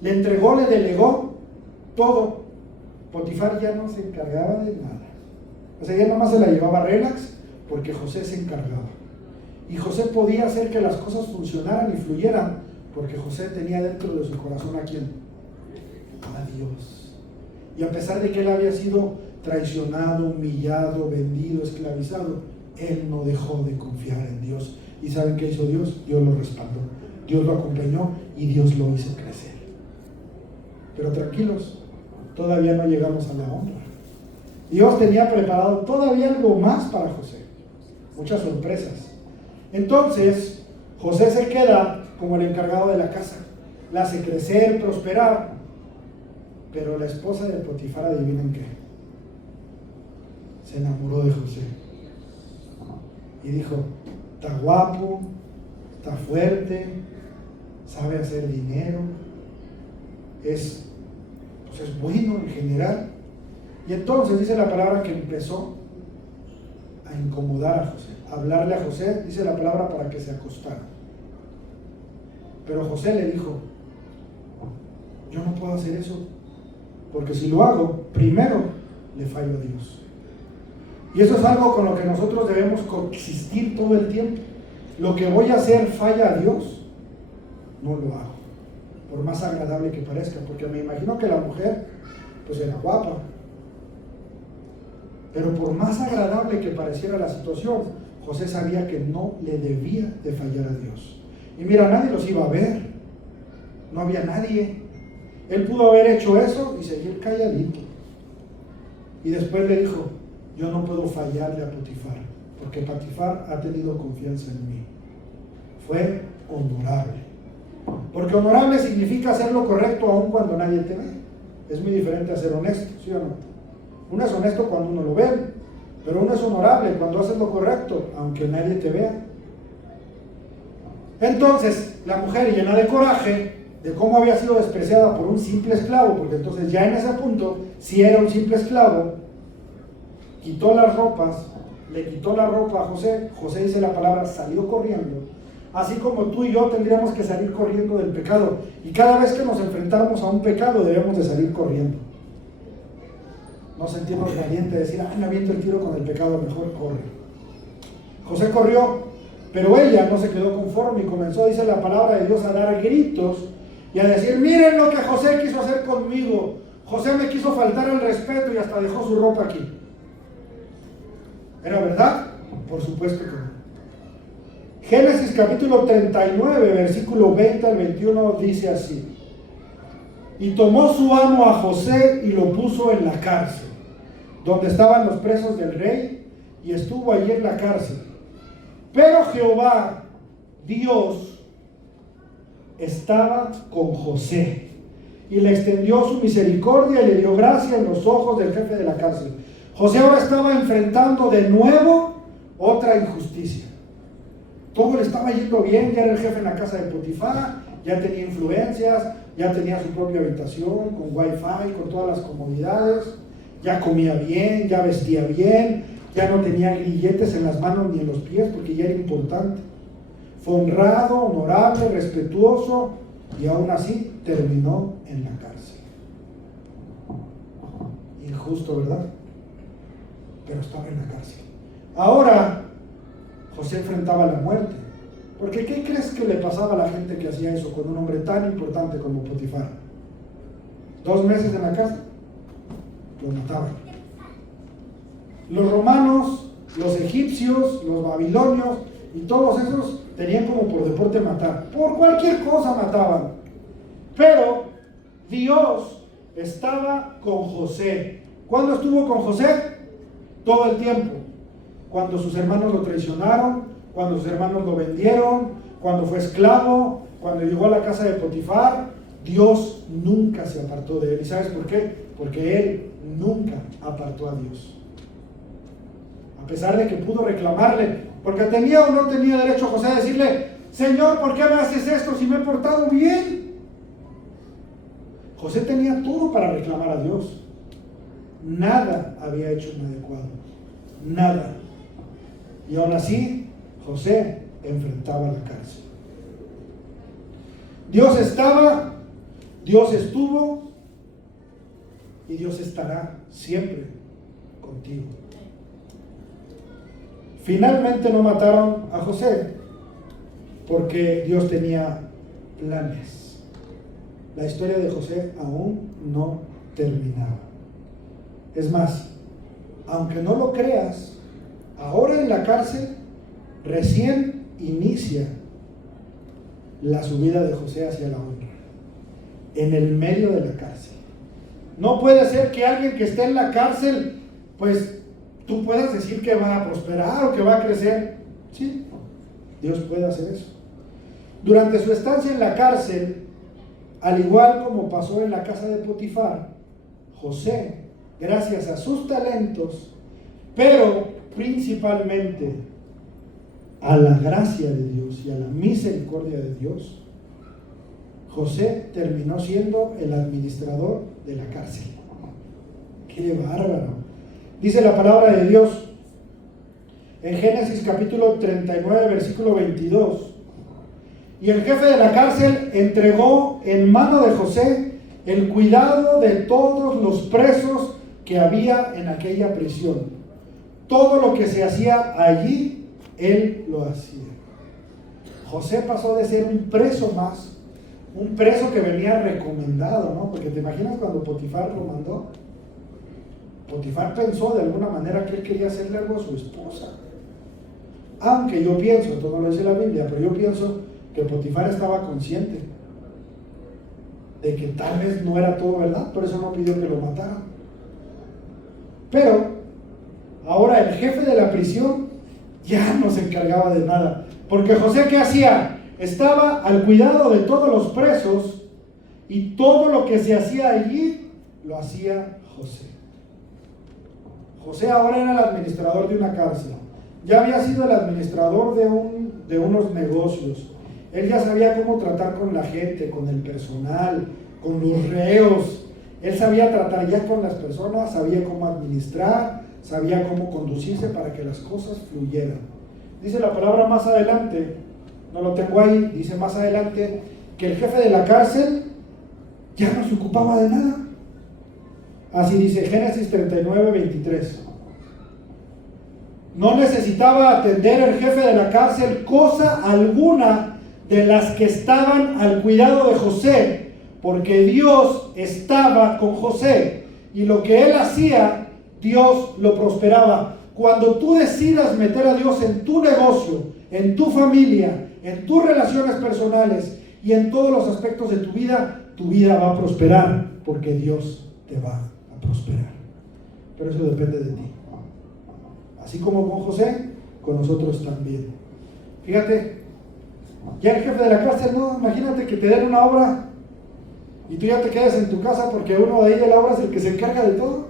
Le entregó, le delegó todo. Potifar ya no se encargaba de nada. O sea, ya nomás se la llevaba relax porque José se encargaba. Y José podía hacer que las cosas funcionaran y fluyeran porque José tenía dentro de su corazón ¿a quién? A Dios. Y a pesar de que él había sido traicionado, humillado, vendido, esclavizado, él no dejó de confiar en Dios. ¿Y saben qué hizo Dios? Dios lo respaldó, Dios lo acompañó y Dios lo hizo crecer. Pero tranquilos, todavía no llegamos a la honra. Dios tenía preparado todavía algo más para José, muchas sorpresas. Entonces José se queda como el encargado de la casa, la hace crecer, prosperar. Pero la esposa de Potifar, adivinen qué, se enamoró de José y dijo: está guapo, está fuerte, sabe hacer dinero, es pues es bueno en general. Y entonces dice la palabra que empezó a incomodar a José, a hablarle a José, dice la palabra, para que se acostara. Pero José le dijo: yo no puedo hacer eso, porque si lo hago, primero le fallo a Dios. Y eso es algo con lo que nosotros debemos coexistir todo el tiempo. Lo que voy a hacer falla a Dios, no lo hago, por más agradable que parezca, porque me imagino que la mujer pues era guapa, pero por más agradable que pareciera la situación, José sabía que no le debía de fallar a Dios. Y mira, nadie los iba a ver, no había nadie. Él pudo haber hecho eso y seguir calladito. Y después le dijo: yo no puedo fallarle a Potifar, porque Potifar ha tenido confianza en mí. Fue honorable. Porque honorable significa hacer lo correcto aun cuando nadie te ve. Es muy diferente a ser honesto, ¿sí o no? Uno es honesto cuando uno lo ve, pero uno es honorable cuando haces lo correcto, aunque nadie te vea. Entonces, la mujer, llena de coraje de cómo había sido despreciada por un simple esclavo, porque entonces ya en ese punto, si era un simple esclavo, quitó las ropas, le quitó la ropa a José. José, dice la palabra, salió corriendo. Así como tú y yo tendríamos que salir corriendo del pecado. Y cada vez que nos enfrentamos a un pecado debemos de salir corriendo. No sentirnos valientes de decir: me aviento el tiro con el pecado, mejor corre. José corrió, pero ella no se quedó conforme y comenzó, dice la palabra de Dios, a dar gritos y a decir: miren lo que José quiso hacer conmigo. José me quiso faltar el respeto y hasta dejó su ropa aquí. ¿Era verdad? Por supuesto que no. Génesis capítulo 39, versículo 20 al 21 dice así: y tomó su amo a José y lo puso en la cárcel, donde estaban los presos del rey, y estuvo allí en la cárcel. Pero Jehová, Dios, estaba con José, y le extendió su misericordia y le dio gracia en los ojos del jefe de la cárcel. José ahora estaba enfrentando de nuevo otra injusticia. Todo le estaba yendo bien, ya era el jefe en la casa de Potifar, ya tenía influencias, ya tenía su propia habitación, con wifi, con todas las comodidades, ya comía bien, ya vestía bien, ya no tenía grilletes en las manos ni en los pies porque ya era importante. Fue honrado, honorable, respetuoso, y aún así terminó en la cárcel. Injusto, ¿verdad? Pero estaba en la cárcel. Ahora José enfrentaba la muerte, porque ¿qué crees que le pasaba a la gente que hacía eso con un hombre tan importante como Potifar? 2 meses en la cárcel, lo mataban. Los romanos, los egipcios, los babilonios y todos esos tenían como por deporte matar. Por cualquier cosa mataban. Pero Dios estaba con José. ¿Cuándo estuvo con José? Todo el tiempo. Cuando sus hermanos lo traicionaron, cuando sus hermanos lo vendieron, cuando fue esclavo, cuando llegó a la casa de Potifar, Dios nunca se apartó de él. ¿Y sabes por qué? Porque él nunca apartó a Dios. A pesar de que pudo reclamarle, porque tenía o no tenía derecho José a decirle: Señor, ¿por qué me haces esto si me he portado bien? José tenía todo para reclamar a Dios. Nada había hecho inadecuado. Nada. Y aún así, José enfrentaba la cárcel. Dios estaba, Dios estuvo y Dios estará siempre contigo. Finalmente no mataron a José porque Dios tenía planes. La historia de José aún no terminaba. Es más, aunque no lo creas, ahora en la cárcel recién inicia la subida de José hacia la honra, en el medio de la cárcel. No puede ser que alguien que esté en la cárcel, pues tú puedas decir que va a prosperar o que va a crecer. Sí, Dios puede hacer eso. Durante su estancia en la cárcel, al igual como pasó en la casa de Potifar, José, gracias a sus talentos, pero principalmente a la gracia de Dios y a la misericordia de Dios, José terminó siendo el administrador de la cárcel. ¡Qué bárbaro! Dice la palabra de Dios en Génesis capítulo 39, versículo 22. Y el jefe de la cárcel entregó en mano de José el cuidado de todos los presos que había en aquella prisión. Todo lo que se hacía allí, él lo hacía. José pasó de ser un preso más, un preso que venía recomendado, ¿no? Porque te imaginas cuando Potifar lo mandó. Potifar pensó de alguna manera que él quería hacerle algo a su esposa. Aunque yo pienso, esto no lo dice la Biblia, pero yo pienso que Potifar estaba consciente de que tal vez no era todo verdad, por eso no pidió que lo mataran. Pero ahora el jefe de la prisión ya no se encargaba de nada, porque José, ¿qué hacía? Estaba al cuidado de todos los presos y todo lo que se hacía allí lo hacía José. José ahora era el administrador de una cárcel, ya había sido el administrador de unos negocios. Él ya sabía cómo tratar con la gente, con el personal, con los reos. Él sabía tratar ya con las personas, sabía cómo administrar, sabía cómo conducirse para que las cosas fluyeran. Dice la palabra más adelante, no lo tengo ahí, dice más adelante, que el jefe de la cárcel ya no se ocupaba de nada. Así dice Génesis 39, 23. No necesitaba atender el jefe de la cárcel cosa alguna de las que estaban al cuidado de José, porque Dios estaba con José y lo que él hacía, Dios lo prosperaba. Cuando tú decidas meter a Dios en tu negocio, en tu familia, en tus relaciones personales y en todos los aspectos de tu vida va a prosperar, porque Dios te va a prosperar. Pero eso depende de ti. Así como con José, con nosotros también. Fíjate, ya el jefe de la cárcel, no, imagínate que te den una obra y tú ya te quedas en tu casa porque uno de ahí de la obra es el que se encarga de todo.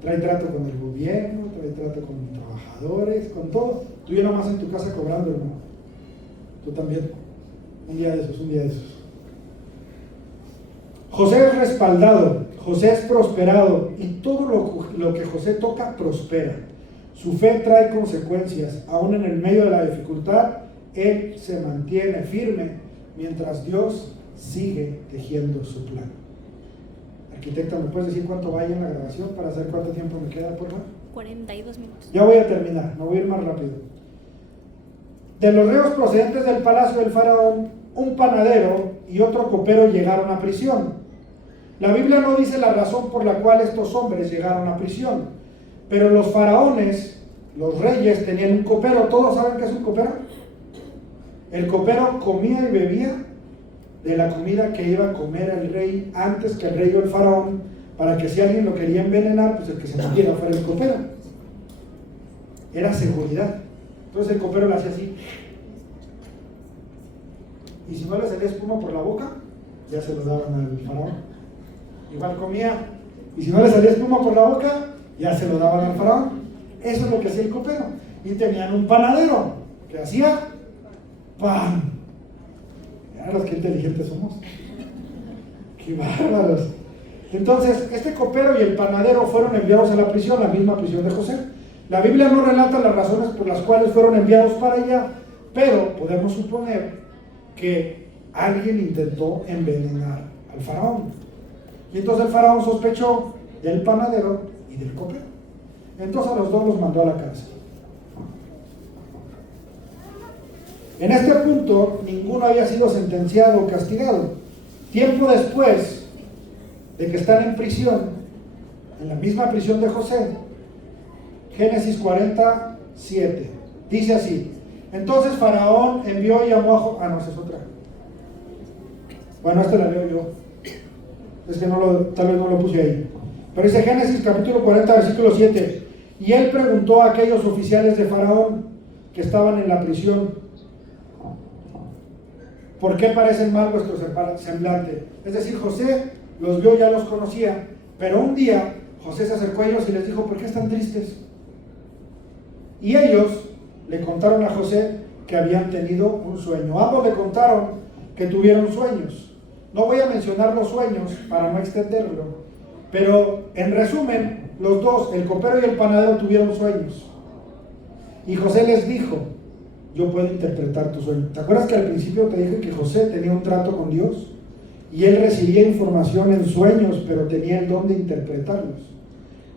Trae trato con el gobierno, trae trato con los trabajadores, con todo. Tú ya nomás en tu casa cobrando, hermano. Tú también. Un día de esos. José es respaldado, José es prosperado y todo lo que José toca prospera. Su fe trae consecuencias, aún en el medio de la dificultad. Él se mantiene firme mientras Dios sigue tejiendo su plan. Arquitecta, ¿me puedes decir cuánto va ahí en la grabación para saber cuánto tiempo me queda, por favor? 42 minutos. Ya voy a terminar, me voy a ir más rápido. De los reos procedentes del palacio del faraón, un panadero y otro copero llegaron a prisión. La Biblia no dice la razón por la cual estos hombres llegaron a prisión, pero los faraones, los reyes, tenían un copero. ¿Todos saben qué es un copero? El copero comía y bebía de la comida que iba a comer el rey antes que el rey o el faraón, para que si alguien lo quería envenenar, pues el que se muriera fuera el copero. Era seguridad. Entonces el copero le hacía así, y si no le salía espuma por la boca, ya se lo daban al faraón. Igual comía, y si no le salía espuma por la boca, ya se lo daban al faraón. Eso es lo que hacía el copero. Y tenían un panadero que hacía pan. Mira los que inteligentes somos. Qué bárbaros. Entonces, este copero y el panadero fueron enviados a la prisión, la misma prisión de José. La Biblia no relata las razones por las cuales fueron enviados para allá, pero podemos suponer que alguien intentó envenenar al faraón. Y entonces el faraón sospechó del panadero y del copero. Entonces a los dos los mandó a la cárcel. En este punto, ninguno había sido sentenciado o castigado. Tiempo después de que están en prisión, en la misma prisión de José, Génesis 47, dice así: entonces Faraón envió y llamó a José. No, esa es otra. Bueno, esta la leo yo. Es que tal vez no lo puse ahí. Pero dice Génesis capítulo 40, versículo 7. Y él preguntó a aquellos oficiales de Faraón que estaban en la prisión: ¿por qué parecen mal vuestro semblante? Es decir, José los vio, ya los conocía, pero un día José se acercó a ellos y les dijo: ¿por qué están tristes? Y ellos le contaron a José que habían tenido un sueño. Ambos le contaron que tuvieron sueños. No voy a mencionar los sueños para no extenderlo, Pero en resumen, los dos, el copero y el panadero, tuvieron sueños. Y José les dijo, yo puedo interpretar tu sueño. ¿Te acuerdas que al principio te dije que José tenía un trato con Dios? Y él recibía información en sueños, pero tenía el don de interpretarlos.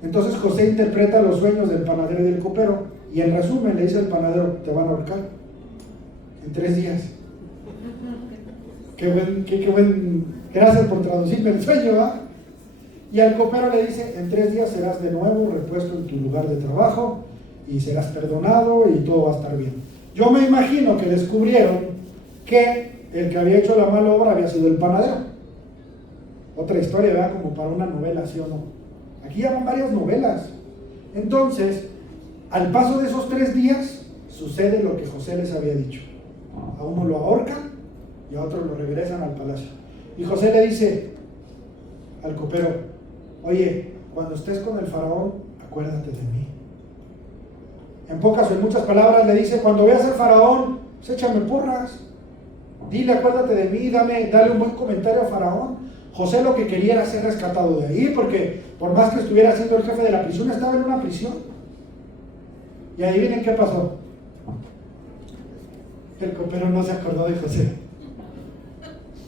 Entonces José interpreta los sueños del panadero y del copero, y en resumen le dice al panadero, te van a ahorcar en 3 días. Qué buen, gracias por traducirme el sueño, ¿va? Y al copero le dice, en 3 días serás de nuevo repuesto en tu lugar de trabajo, y serás perdonado, y todo va a estar bien. Yo me imagino que descubrieron que el que había hecho la mala obra había sido el panadero. Otra historia, ¿verdad? Como para una novela, ¿sí o no? Aquí ya van varias novelas. Entonces, al paso de esos 3 días, sucede lo que José les había dicho. A uno lo ahorcan y a otro lo regresan al palacio. Y José le dice al copero, oye, cuando estés con el faraón, acuérdate de mí. En pocas o en muchas palabras le dice, cuando veas al faraón, pues échame porras. Dile, acuérdate de mí, dale un buen comentario a faraón. José lo que quería era ser rescatado de ahí, porque por más que estuviera siendo el jefe de la prisión, estaba en una prisión. Y adivinen qué pasó. El copero no se acordó de José.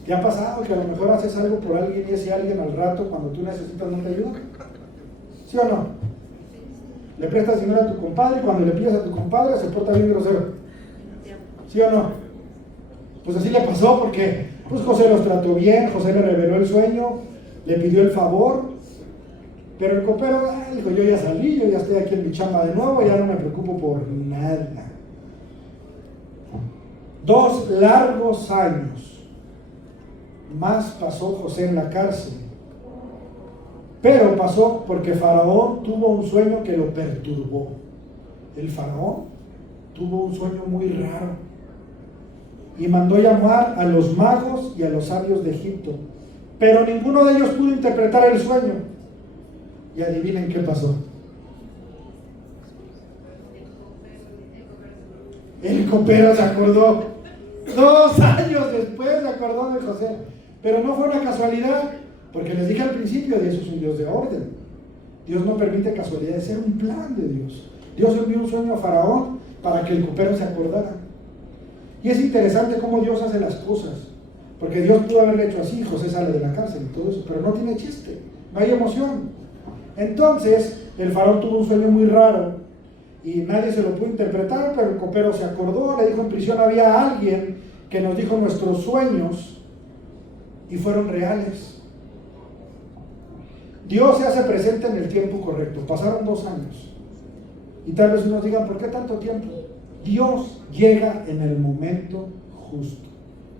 ¿Qué ha pasado? Que a lo mejor haces algo por alguien y ese alguien al rato, cuando tú necesitas, no te ayuda. ¿Sí o no? Le prestas dinero a tu compadre y cuando le pides a tu compadre se porta bien grosero. ¿Sí o no? Pues así le pasó porque pues José los trató bien, José le reveló el sueño, le pidió el favor, pero el copero dijo, yo ya salí, yo ya estoy aquí en mi chamba de nuevo, ya no me preocupo por nada. 2 largos años más pasó José en la cárcel, pero pasó porque Faraón tuvo un sueño que lo perturbó. El faraón tuvo un sueño muy raro y mandó llamar a los magos y a los sabios de Egipto, pero ninguno de ellos pudo interpretar el sueño. Y adivinen qué pasó. El copero se acordó 2 años después, se acordó de José, pero no fue una casualidad, porque les dije al principio, Dios es un Dios de orden. Dios no permite casualidades, es un plan de Dios. Dios envió un sueño a Faraón para que el copero se acordara. Y es interesante cómo Dios hace las cosas, porque Dios pudo haberle hecho así, José sale de la cárcel y todo eso, pero no tiene chiste, no hay emoción. Entonces el faraón tuvo un sueño muy raro y nadie se lo pudo interpretar, pero el copero se acordó, le dijo, en prisión había alguien que nos dijo nuestros sueños y fueron reales. Dios se hace presente en el tiempo correcto. Pasaron 2 años y tal vez unos digan, ¿por qué tanto tiempo? Dios llega en el momento justo,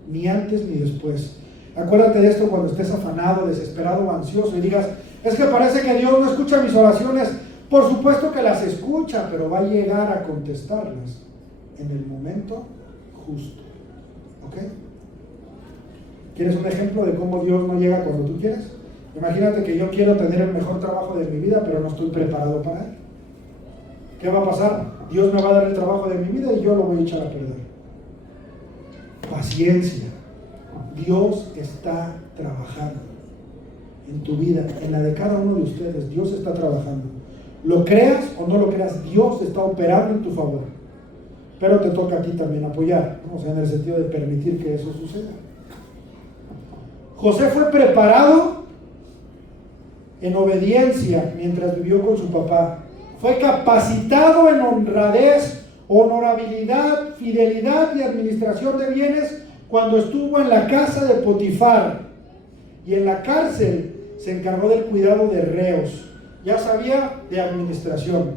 ni antes ni después. Acuérdate de esto cuando estés afanado, desesperado o ansioso y digas, es que parece que Dios no escucha mis oraciones. Por supuesto que las escucha, pero va a llegar a contestarlas en el momento justo. ¿Ok? ¿Quieres un ejemplo de cómo Dios no llega cuando tú quieres? Imagínate que yo quiero tener el mejor trabajo de mi vida, pero no estoy preparado para él. ¿Qué va a pasar? Dios me va a dar el trabajo de mi vida y yo lo voy a echar a perder. Paciencia. Dios está trabajando en tu vida, en la de cada uno de ustedes. Dios está trabajando. Lo creas o no lo creas, Dios está operando en tu favor. Pero te toca a ti también apoyar, ¿no? O sea, en el sentido de permitir que eso suceda. José fue preparado en obediencia mientras vivió con su papá. Fue capacitado en honradez, honorabilidad, fidelidad y administración de bienes cuando estuvo en la casa de Potifar. Y en la cárcel se encargó del cuidado de reos. Ya sabía de administración,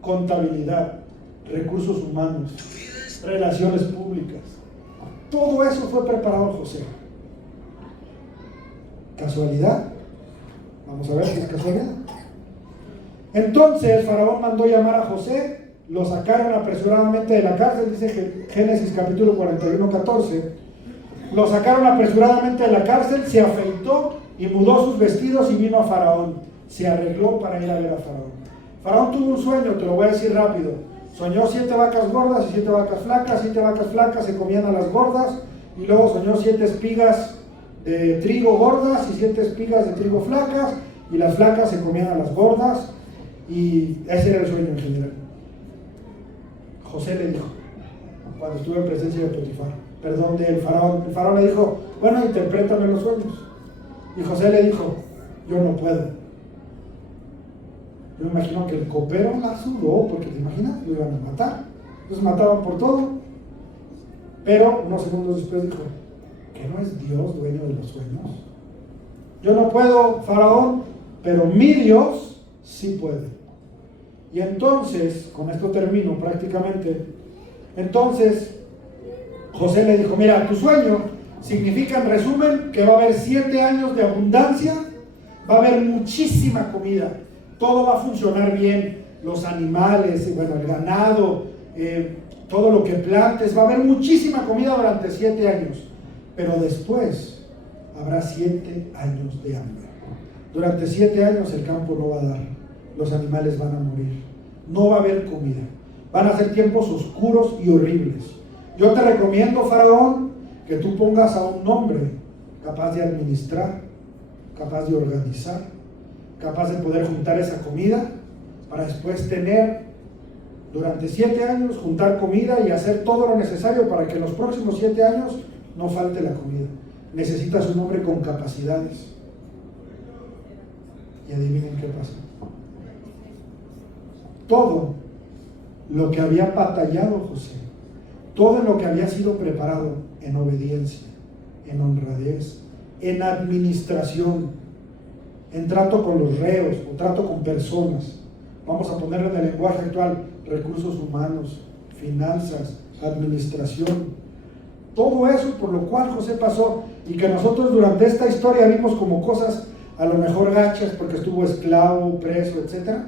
contabilidad, recursos humanos, relaciones públicas. Todo eso fue preparado José. ¿Casualidad? Vamos a ver si es casualidad. Entonces Faraón mandó llamar a José, lo sacaron apresuradamente de la cárcel, dice Génesis capítulo 41, 14. Lo sacaron apresuradamente de la cárcel, se afeitó y mudó sus vestidos y vino a Faraón. Se arregló para ir a ver a Faraón. Faraón tuvo un sueño, te lo voy a decir rápido. Soñó 7 vacas gordas y 7 vacas flacas. 7 vacas flacas se comían a las gordas. Y luego soñó 7 espigas de trigo gordas y 7 espigas de trigo flacas. y las flacas se comían a las gordas, y ese era el sueño en general. José le dijo, cuando estuvo en presencia de Potifar, perdón, del faraón, el faraón le dijo, bueno, interprétame los sueños. Y José le dijo, yo no puedo. Yo me imagino que el copero la sudó, porque te imaginas, lo iban a matar. Entonces mataban por todo. Pero unos segundos después dijo, ¿que no es Dios dueño de los sueños? Yo no puedo, faraón, pero mi Dios sí puede. Y entonces, con esto termino prácticamente, entonces José le dijo, mira, tu sueño significa en resumen que va a haber 7 años de abundancia, va a haber muchísima comida, todo va a funcionar bien, los animales, bueno, el ganado, todo lo que plantes, va a haber muchísima comida durante 7 años, pero después habrá 7 años de hambre. Durante 7 años el campo no va a dar, los animales van a morir, no va a haber comida, van a ser tiempos oscuros y horribles. Yo te recomiendo, faraón, que tú pongas a un hombre capaz de administrar, capaz de organizar, capaz de poder juntar esa comida para después tener durante 7 años, juntar comida y hacer todo lo necesario para que en los próximos 7 años no falte la comida. Necesitas un hombre con capacidades. Y adivinen qué pasó. Todo lo que había batallado José, todo lo que había sido preparado en obediencia, en honradez, en administración, en trato con los reos o trato con personas, vamos a ponerlo en el lenguaje actual, recursos humanos, finanzas, administración, todo eso por lo cual José pasó y que nosotros durante esta historia vimos como cosas a lo mejor gachas porque estuvo esclavo, preso, etc.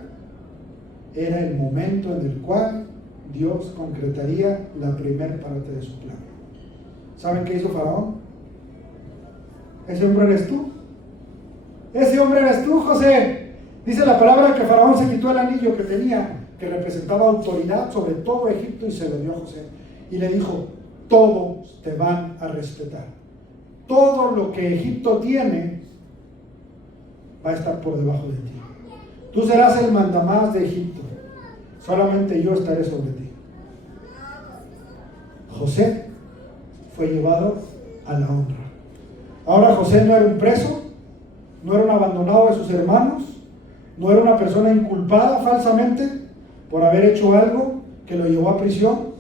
Era el momento en el cual Dios concretaría la primer parte de su plan. ¿Saben qué hizo Faraón? Ese hombre eres tú. Ese hombre eres tú, José. Dice la palabra que Faraón se quitó el anillo que tenía, que representaba autoridad sobre todo Egipto, y se lo dio a José. Y le dijo, todos te van a respetar. Todo lo que Egipto tiene va a estar por debajo de ti. Tú serás el mandamás de Egipto. Solamente yo estaré sobre ti. José fue llevado a la honra. Ahora José no era un preso, no era un abandonado de sus hermanos, no era una persona inculpada falsamente por haber hecho algo que lo llevó a prisión.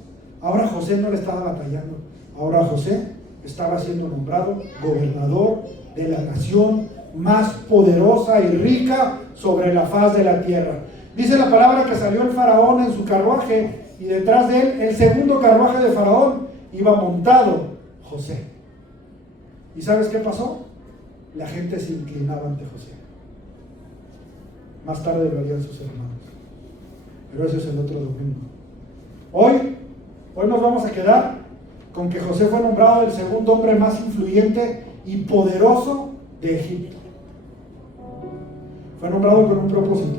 Ahora José no le estaba batallando. Ahora José estaba siendo nombrado gobernador de la nación más poderosa y rica sobre la faz de la tierra. Dice la palabra que salió el faraón en su carruaje y detrás de él el segundo carruaje de faraón iba montado José. ¿Y sabes qué pasó? La gente se inclinaba ante José. Más tarde lo harían sus hermanos. Pero eso es el otro domingo. Hoy nos vamos a quedar con que José fue nombrado el segundo hombre más influyente y poderoso de Egipto. Fue nombrado con un propósito.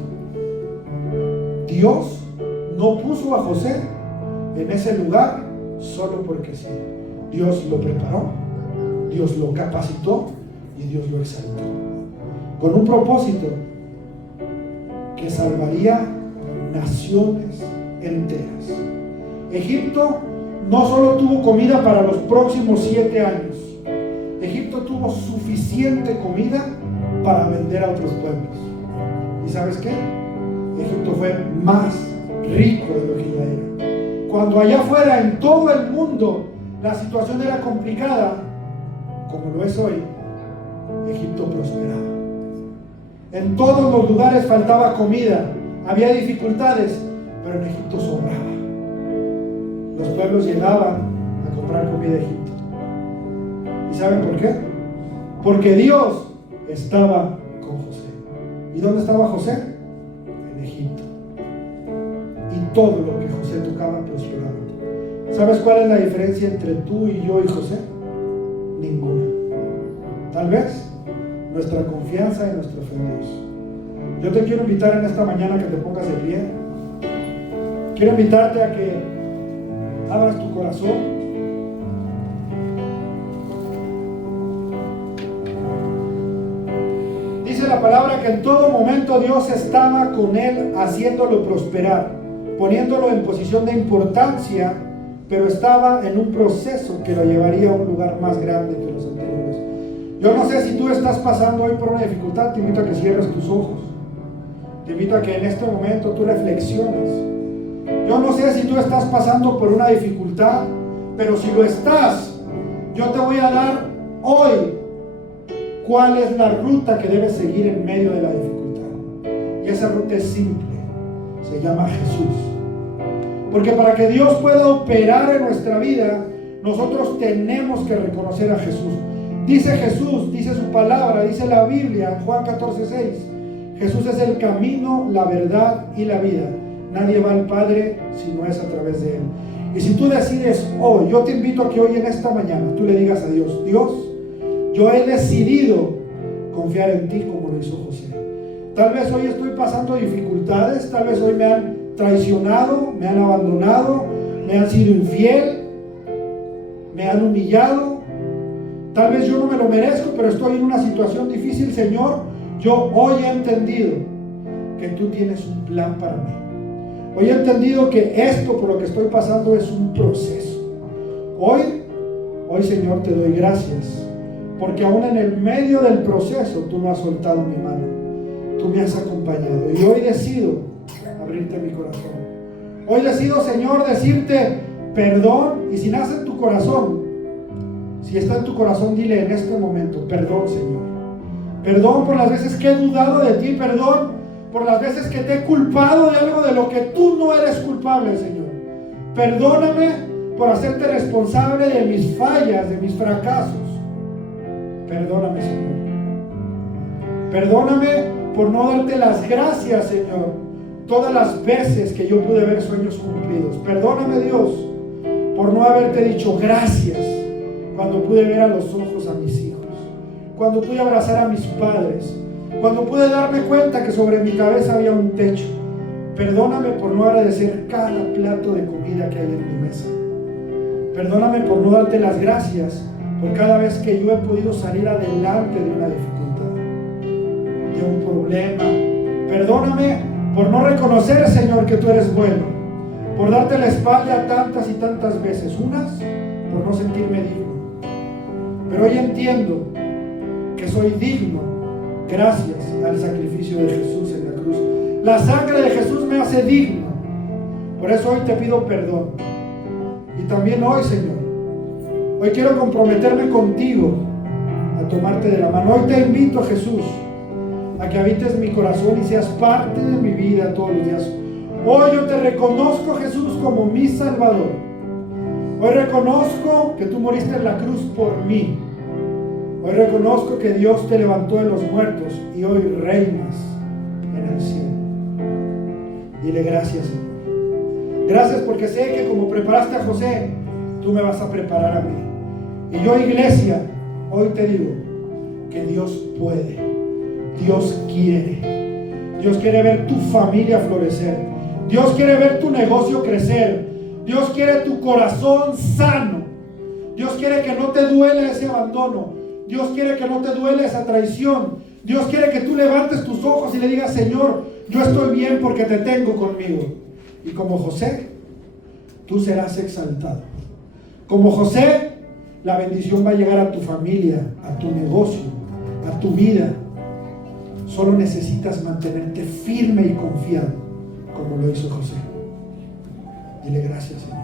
Dios no puso a José en ese lugar solo porque sí. Dios lo preparó, Dios lo capacitó y Dios lo exaltó. Con un propósito que salvaría naciones enteras. Egipto no solo tuvo comida para los próximos 7 años. Egipto tuvo suficiente comida para vender a otros pueblos. ¿Y sabes qué? Egipto fue más rico de lo que ya era. Cuando allá afuera en todo el mundo la situación era complicada, como lo es hoy, Egipto prosperaba. En todos los lugares faltaba comida, había dificultades, pero en Egipto sobraba. Los pueblos llegaban a comprar comida a Egipto. ¿Y saben por qué? Porque Dios estaba con José. ¿Y dónde estaba José? En Egipto. Y todo lo que José tocaba prosperaba. ¿Sabes cuál es la diferencia entre tú y yo y José? Ninguna. Tal vez nuestra confianza y nuestra fe en Dios. Yo te quiero invitar en esta mañana que te pongas de pie. Quiero invitarte a que abras tu corazón. Dice la palabra que en todo momento Dios estaba con él, haciéndolo prosperar, poniéndolo en posición de importancia, pero estaba en un proceso que lo llevaría a un lugar más grande que los anteriores. Yo no sé si tú estás pasando hoy por una dificultad. Te invito a que cierres tus ojos. Te invito a que en este momento tú reflexiones. Yo no sé si tú estás pasando por una dificultad, pero si lo estás, yo te voy a dar hoy cuál es la ruta que debes seguir en medio de la dificultad. Y esa ruta es simple, se llama Jesús. Porque para que Dios pueda operar en nuestra vida, nosotros tenemos que reconocer a Jesús. Dice Jesús, dice su palabra, dice la Biblia, Juan 14:6, Jesús es el camino, la verdad y la vida. Nadie va al Padre si no es a través de Él. Y si tú decides hoy, yo te invito a que hoy en esta mañana tú le digas a Dios: Dios, yo he decidido confiar en ti como lo hizo José. Tal vez hoy estoy pasando dificultades, tal vez hoy me han traicionado, me han abandonado, me han sido infiel, me han humillado. Tal vez yo no me lo merezco, pero estoy en una situación difícil. Señor, yo hoy he entendido que tú tienes un plan para mí. Hoy he entendido que esto por lo que estoy pasando es un proceso. Hoy Señor, te doy gracias, porque aún en el medio del proceso tú no has soltado mi mano, tú me has acompañado. Y hoy decido abrirte mi corazón. Hoy decido, Señor, decirte perdón. Y si nace en tu corazón, si está en tu corazón, dile en este momento: perdón, Señor. Perdón por las veces que he dudado de ti. Perdón por las veces que te he culpado de algo de lo que tú no eres culpable, Señor. Perdóname por hacerte responsable de mis fallas, de mis fracasos. Perdóname, Señor. Perdóname por no darte las gracias, Señor, todas las veces que yo pude ver sueños cumplidos. Perdóname, Dios, por no haberte dicho gracias cuando pude ver a los ojos a mis hijos, cuando pude abrazar a mis padres, cuando pude darme cuenta que sobre mi cabeza había un techo. Perdóname por no agradecer cada plato de comida que hay en mi mesa. Perdóname por no darte las gracias por cada vez que yo he podido salir adelante de una dificultad, de un problema. Perdóname por no reconocer, Señor, que tú eres bueno, por darte la espalda tantas y tantas veces, unas por no sentirme digno. Pero hoy entiendo que soy digno gracias al sacrificio de Jesús en la cruz. La sangre de Jesús me hace digno. Por eso hoy te pido perdón. Y también hoy, Señor, hoy quiero comprometerme contigo a tomarte de la mano. Hoy te invito, Jesús, a que habites mi corazón y seas parte de mi vida todos los días. Hoy yo te reconozco, Jesús, como mi Salvador. Hoy reconozco que tú moriste en la cruz por mí. Hoy reconozco que Dios te levantó de los muertos y hoy reinas en el cielo. Dile gracias, Señor. Gracias porque sé que como preparaste a José, tú me vas a preparar a mí. Y yo, iglesia, hoy te digo que Dios puede, Dios quiere ver tu familia florecer, Dios quiere ver tu negocio crecer, Dios quiere tu corazón sano, Dios quiere que no te duele ese abandono, Dios quiere que no te duele esa traición, Dios quiere que tú levantes tus ojos y le digas: Señor, yo estoy bien porque te tengo conmigo. Y como José, tú serás exaltado. Como José, la bendición va a llegar a tu familia, a tu negocio, a tu vida. Solo necesitas mantenerte firme y confiado, como lo hizo José. Dile gracias, Señor.